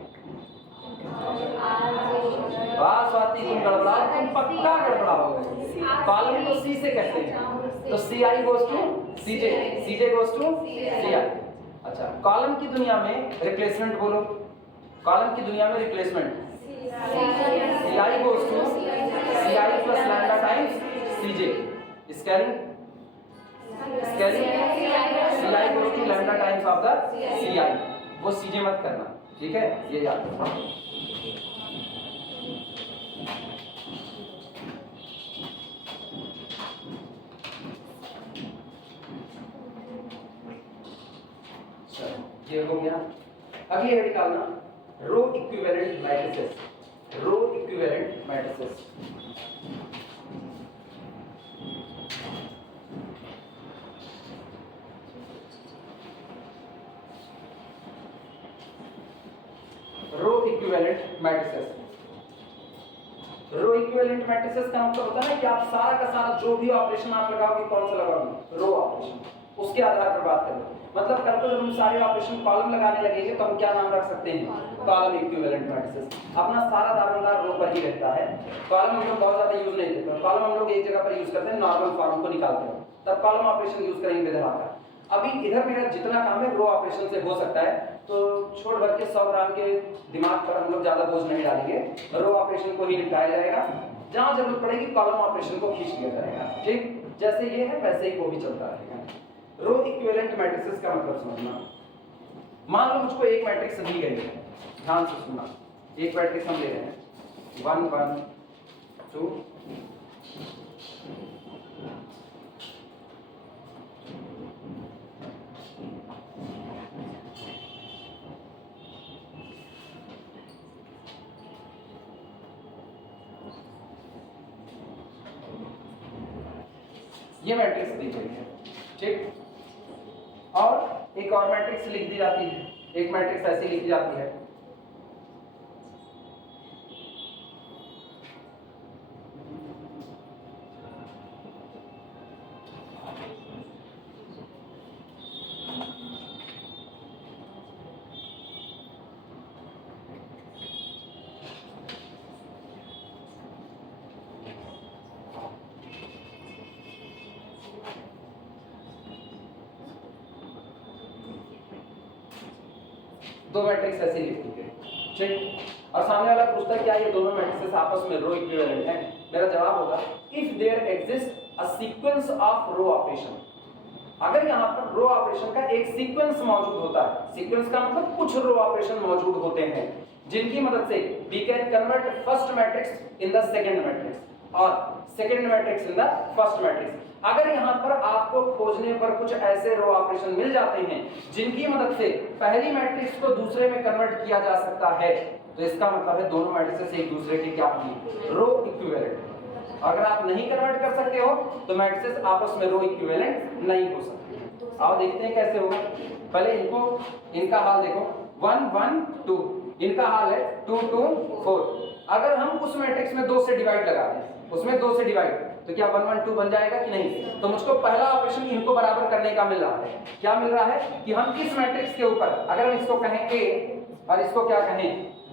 वाह स्वाति तुम गड़बड़ाओ, तुम पक्का गड़बड़ाओगे। कॉलम को सी से कहते हैं, तो C I goes to C J, C J goes to C I. अच्छा, कॉलम की दुनिया में रिप्लेसमेंट बोलो, कॉलम की दुनिया में replacement C I goes to C I plus lambda times C J. Scaling C I goes to lambda times of the C I, वो C जे मत करना, ठीक है, ये याद रखना। ये हो गया। अभी ये निकालना रो इक्विवेलेंट मैट्रिसेस, रो इक्विवेलेंट मैट्रिसेस। रो इक्विवेलेंट मैट्रिसेस, रो इक्विवेलेंट मैट्रिसेस का मतलब होता है ना कि आप सारा का सारा जो भी ऑपरेशन आप लगाओगे, कौन सा लगाओगे, रो ऑपरेशन, उसके आधार पर बात करें। मतलब कल को जब हम सारे ऑपरेशन कॉलम लगाने लगेंगे तो हम क्या नाम रख सकते हैं, कॉलम इक्विवेलेंट मैट्रिसेस। अपना सारा दारोमदार रो पर ही रहता है। कॉलम हम लोग बहुत ज्यादा यूज नहीं करते, कॉलम हम लोग एक जगह पर यूज करते हैं, नॉर्मल फॉर्म को निकालते हैं, तब कॉलम ऑपरेशन यूज करेंगे विधवा का। अभी इधर मेरा जितना काम है रो ऑपरेशन से हो सकता है, तो छोड़ भर के 100 ग्राम के दिमाग पर हम लोग ज्यादा बोझ नहीं डालेंगे, रो ऑपरेशन को ही निपटाया जाएगा। जहां जरूरत पड़ेगी कॉलम ऑपरेशन को खींच लिया जाएगा, ठीक, जैसे ये है वैसे ही वो भी चलता रहेगा। रो इक्विवेलेंट मैट्रिसेस का मतलब समझना। मान लो मुझको एक मैट्रिक्स दी गई है, ध्यान से सुनना, एक मैट्रिक्स हम ले रहे हैं 1 1 2 ये मैट्रिक्स दी गई है, ठीक, और एक और मैट्रिक्स लिख दी जाती है, एक मैट्रिक्स ऐसी लिखी जाती है, दो मैट्रिक्स ऐसे लिखती है, ठीक, और सामने वाला पूछता है क्या ये दोनों मैट्रिक्सेस आपस में रो इक्विवेलेंट हैं? मेरा जवाब होगा if there exist a sequence of row operation. अगर यहाँ पर रो ऑपरेशन का एक सीक्वेंस मौजूद होता है, सीक्वेंस का मतलब कुछ रो ऑपरेशन मौजूद होते हैं जिनकी मदद से we can convert first matrix in the second matrix और second matrix in the first matrix. अगर यहाँ पर आपको खोजने पर कुछ ऐसे रो ऑपरेशन मिल जाते हैं जिनकी मदद से पहली मैट्रिक्स को दूसरे में कन्वर्ट किया जा सकता है, तो इसका मतलब है दोनों मैट्रिक्स एक दूसरे के क्या होंगी, रो इक्विवेलेंट। अगर आप नहीं कन्वर्ट कर सकते हो तो मैट्रिक्स आपस में रो इक्विवेलेंट नहीं हो सकते। आओ देखते हैं कैसे होगा। पहले इनको, इनका हाल देखो, 1 1 2, इनका हाल है 2 2 4। अगर हम उस मैट्रिक्स में 2 से डिवाइड लगा दें, उसमें 2 से डिवाइड, तो क्या 1 1 2 बन जाएगा कि नहीं? तो मुझको पहला ऑपरेशन इनको बराबर करने का मिल रहा है। क्या मिल रहा है कि हम इस मैट्रिक्स के ऊपर अगर हम इसको कहें A और इसको क्या कहें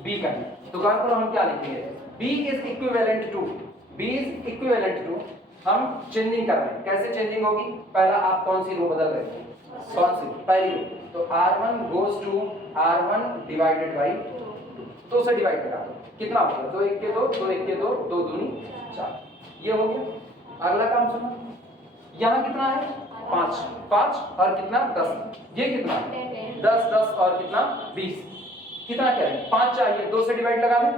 B कहें, तो गौर करो हम क्या लिखेंगे, B is equivalent to, B is equivalent to, हम चेंजिंग कर रहे हैं। कैसे चेंजिंग होगी? पहला आप कौन सी रो बदल रहे हैं, कौन सी पहली रो, तो R1 goes to R1 divided by 2 से डिवाइड करा दो, कितना होगा 2 1 के 2, 2 1 के 2, 2 दूनी 4, ये हो गया। अगला काम सुनो, यहाँ कितना है 5 5 और कितना 10, ये कितना है 10 10 और कितना 20, कितना क्या है 5 चाहिए, 2 से डिवाइड लगा दें,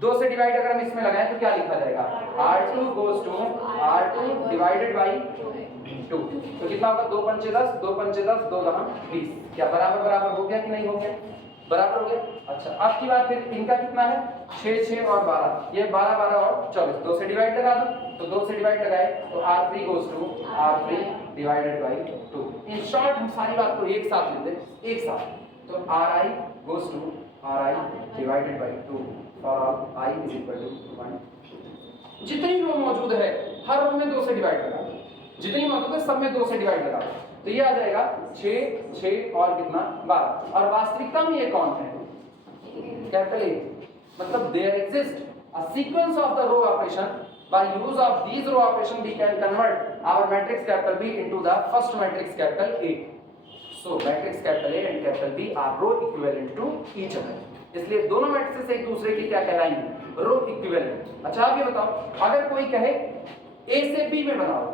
2 से डिवाइड अगर हम इसमें लगाएं तो क्या लिखा जाएगा, R2 goes to R2 divided by 2, तो कितना होगा 2 पंचे 10, 2 पंचे 10, 2 दहा 20, क्या बराबर बराबर हो गया कि नहीं हो गया, बराबर हो गया। अच्छा अब की बात, फिर इनका कितना है 6 6 और 12, ये 12 12 और 24, 2 से डिवाइड लगा दो, तो 2 से डिवाइड लगाए तो R3 goes to R3 divided by 2। In short हम सारी बात को एक साथ लेते हैं, एक साथ, तो Ri goes to Ri divided by 2 for all I is equal to 1। जितनी रो मौजूद है हर रो में 2 से डिवाइड लगा दो, जितनी मौजूद है सब में 2 से डिवाइड लगा दो, तो ये आ जाएगा 6 6 और कितना 12। और वास्तविकता में ये कौन है, कैपिटल A, मतलब there exist a sequence of the row operation. By use of these row operation we can convert our matrix capital B into the first matrix capital A. So matrix capital A and capital B are row equivalent to each other. इसलिए दोनों matrices एक दूसरे की क्या कहलाएंगे? रो equivalent. अच्छा आप ये बताओ, अगर कोई कहे A से B में बनाओ,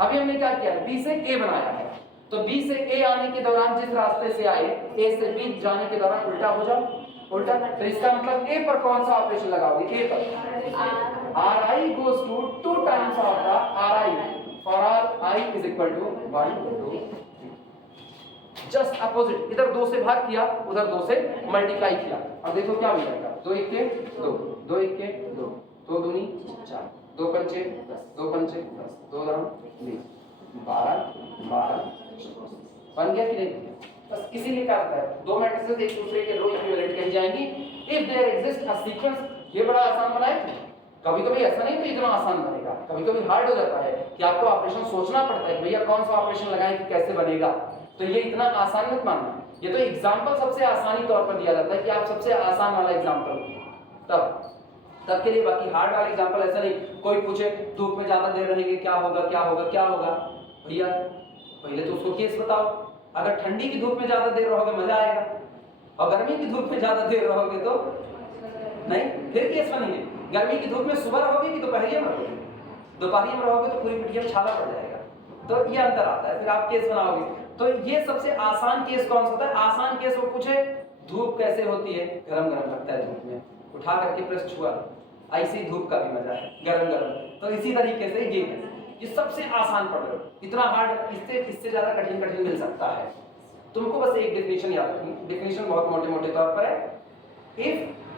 अभी हमने क्या किया? B से A बनाया है, तो B से A आने के दौरान जिस रास्ते से आए A से B जाने के दौरान उल्टा हो जाओ, उल्टा। तो इसका मतलब A पर कौन सा ऑपरेशन लगाओगे? A पर Ri goes to 2 times of the Ri for all I is equal to 1 2 just opposite, इधर 2 से भाग किया, उधर 2 से मल्टीप्लाई किया। अब देखो क्या हो जाएगा? 2 1 के 2, 2 1 के 2, 2 दूनी 4, 2 पंचे 10, 2 पंचे 10, 2 दाम 20, 12 12 बन गया कि नहीं? बस इसीलिए क्या होता है, दो मैट्रिसेस एक दूसरे के रो इक्विवेलेंट कही जाएंगी if there exist a sequence. ये बड़ा आसान बना है, कभी-कभी ऐसा नहीं तो इतना आसान बनेगा, कभी-कभी हार्ड हो जाता है कि आपको ऑपरेशन सोचना पड़ता है कि भैया कौन सा ऑपरेशन लगाएं कि कैसे बनेगा। तो ये इतना आसान मत मानना, ये तो एग्जांपल सबसे आसानी तौर पर दिया जाता है कि आप सबसे आसान वाला एग्जांपल तब के लिए, बाकी हार्ड वाला एग्जांपल ऐसा नहीं। कोई पूछे धूप में ज्यादा देर रहेंगे क्या होगा क्या होगा क्या होगा, भैया पहले तो उसको केस बताओ। अगर ठंडी की धूप में ज्यादा देर रहोगे मजा आएगा, और गर्मी की धूप में ज्यादा देर रहोगे तो नहीं, फिर केस बनेंगे। गर्मी की धूप में सुबह रहोगे कि दोपहरिया में रहोगे? दोपहरिया में रहोगे तो पूरी पिटिया में छाला पड़ जाएगा, तो ये अंतर आता है, फिर आप केस बनाओगे। तो ये सबसे आसान केस कौन सा होता है? आसान केस वो पूछे धूप कैसे होती है, गरम गरम लगता है धूप में, उठा करके प्रेस छुआ, ऐसी धूप का भी मजा है गरम गरम। तो इसी तरीके से ये सबसे आसान पढ़ लो, इतना हार्ड इससे ज्यादा कठिन मिल सकता है। तुमको बस एक डेफिनेशन याद रखनी, डेफिनेशन बहुत मोटे मोटे तौर पर है। If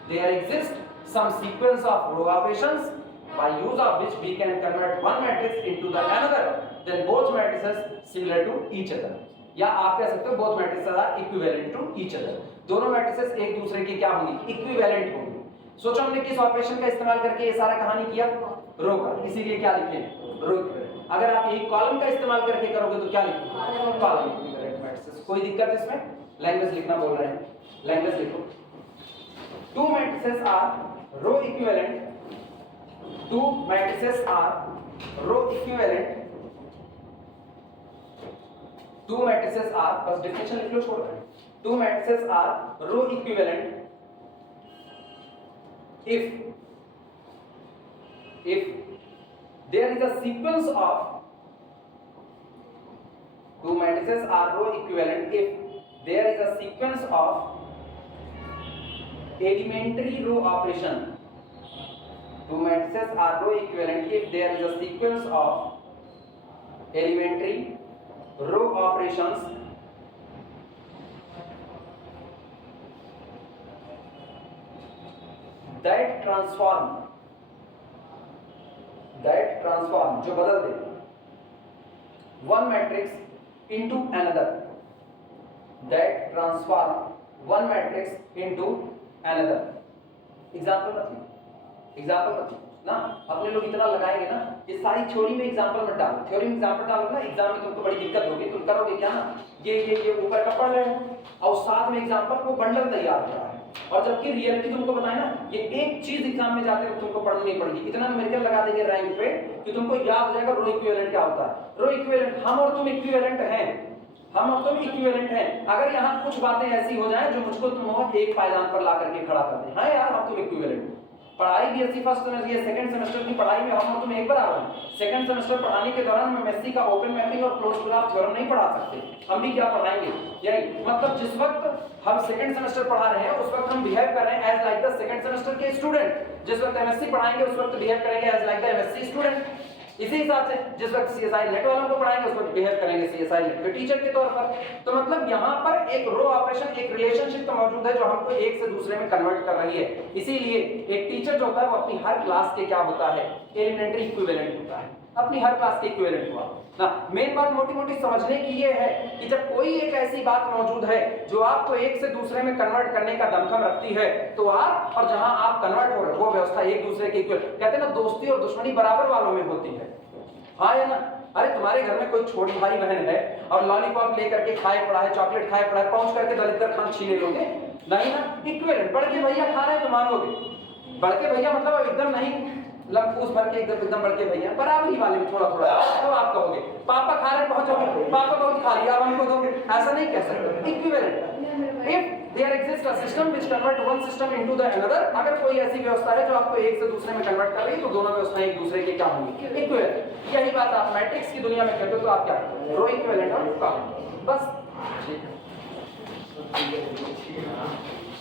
there exist some sequence of row operations by use of which we can convert one matrix into the another, then both matrices similar to each other, या आप कह सकते हो both matrices are equivalent to each other। दोनों matrices एक दूसरे की क्या होंगी? इक्विवेलेंट होंगी। सोचो हमने किस ऑपरेशन का इस्तेमाल करके ये सारा कहानी किया? रो का, इसीलिए क्या लिखे? रो इक्विवेलेंट। अगर आप यही कॉलम का इस्तेमाल करके करोगे तो क्या लिखोगे? Column equivalent matrices. कोई दिक्कत इसमें? लैंग्वेज लिखना बोल रहे हैं, लैंग्वेज लिखो। Two matrices are row equivalent, two matrices are row equivalent, two matrices are, बस definition लिख लो, छोड़ दो। two matrices are row equivalent if there is a sequence of, two matrices are row equivalent if there is a sequence of elementary row operation. Two matrices are row equivalent if there is a sequence of elementary row operations that transform, जो बदल दे one matrix into another, that transform one matrix into another। Example मत ना, अपने लोग इतना लगाएंगे ना, ये सारी थ्योरी में एग्जाम्पल मत डालो। थ्योरी में एग्जाम्पल डालोगे ना, एग्जाम में तुमको बड़ी दिक्कत होगी। तुम करोगे क्या ना, ये ऊपर का पढ़ रहे हो और साथ में एग्जाम्पल को बंडल तैयार हो रहा है, और जबकि रियलिटी तुमको बताए ना, ये एक चीज एग्जाम में जाते हुए तुमको पढ़नी नहीं पड़ेगी। इतना न्यूमेरिकल लगा देंगे रैंक पे कि तुमको याद हो जाएगा रो इक्विवेलेंट क्या होता है। रो इक्विवेलेंट, हम और तुम इक्विवेलेंट हैं, हम और तुम इक्विवेलेंट हैं। अगर यहाँ कुछ बातें ऐसी हो जाए जो मुझको तुम एक पायदान पर ला करके खड़ा कर दे, हाँ यार हम तुम इक्विवेलेंट। पढ़ाई बीएससी फर्स्ट सेमेस्टर या सेकंड सेमेस्टर की पढ़ाई में हम और तुम एक बराबर हैं। सेकंड सेमेस्टर पढ़ाने के दौरान हम एमएससी का ओपन मैपिंग और क्लोज ग्राफ थ्योरम नहीं पढ़ा सकते। हम भी क्या पढ़ाएंगे? यही मतलब जिस वक्त हम सेकंड सेमेस्टर पढ़ा रहे हैं उस वक्त हम बिहेव कर रहे हैं as like the second semester के स्टूडेंट। जिस वक्त एमएससी पढ़ाएंगे उस वक्त बिहेव करेंगे as like the MSc student. इसी हिसाब से जिस वक्त सीएसआई नेट वालों को पढ़ाएंगे उस वक्त बिहेव करेंगे सीएसआई नेट के टीचर के तौर पर। तो मतलब यहाँ पर एक रो ऑपरेशन, एक रिलेशनशिप तो मौजूद है जो हमको एक से दूसरे में कन्वर्ट कर रही है। इसीलिए एक टीचर जो होता है वो अपनी हर क्लास के क्या होता है? एलिमेंट्री इक्विवेलेंट होता है, अपनी हर क्लास के इक्विवेलेंट हुआ ना। मेन बात मोटी मोटी समझने की ये है कि जब कोई एक ऐसी बात मौजूद है जो आपको एक से दूसरे में कन्वर्ट करने का दमखम रखती है, तो आप और जहां आप कन्वर्ट हो रहे हो वो व्यवस्था एक दूसरे के इक्वल। कहते हैं ना दोस्ती और दुश्मनी बराबर वालों में होती है, हाँ या ना? अरे तुम्हारे घर में कोई छोटी भाई बहन है और लॉलीपॉप लेकर के खाए पड़ा है, चॉकलेट खाए पड़ा है, पहुंच करके दलितर खान छीने लोगे? नहीं ना, इक्विवेलेंट। बढ़ के भैया खा रहे हैं तो मांगोगे, बढ़ के भैया मतलब अब एकदम नहीं लंबूस भर के एकदम बढ़ के भैया, बराबरी वाले में थोड़ा थोड़ा, तो आप कहोगे पापा खा रहे पहुंचोगे, पापा बहुत खा लिया अब हमको दो, ऐसा नहीं कह सकते। Equivalent, if there exist a system which convert one system into the another, अगर कोई ऐसी व्यवस्था है जो आपको एक से दूसरे में कन्वर्ट कर रही है तो दोनों व्यवस्थाएं एक दूसरे के क्या होंगी, इक्विवेलेंट। यही बात आप मैट्रिक्स की दुनिया में कहते हो तो आप क्या करते हो, रो इक्विवेलेंट और कॉलम, बस ठीक है।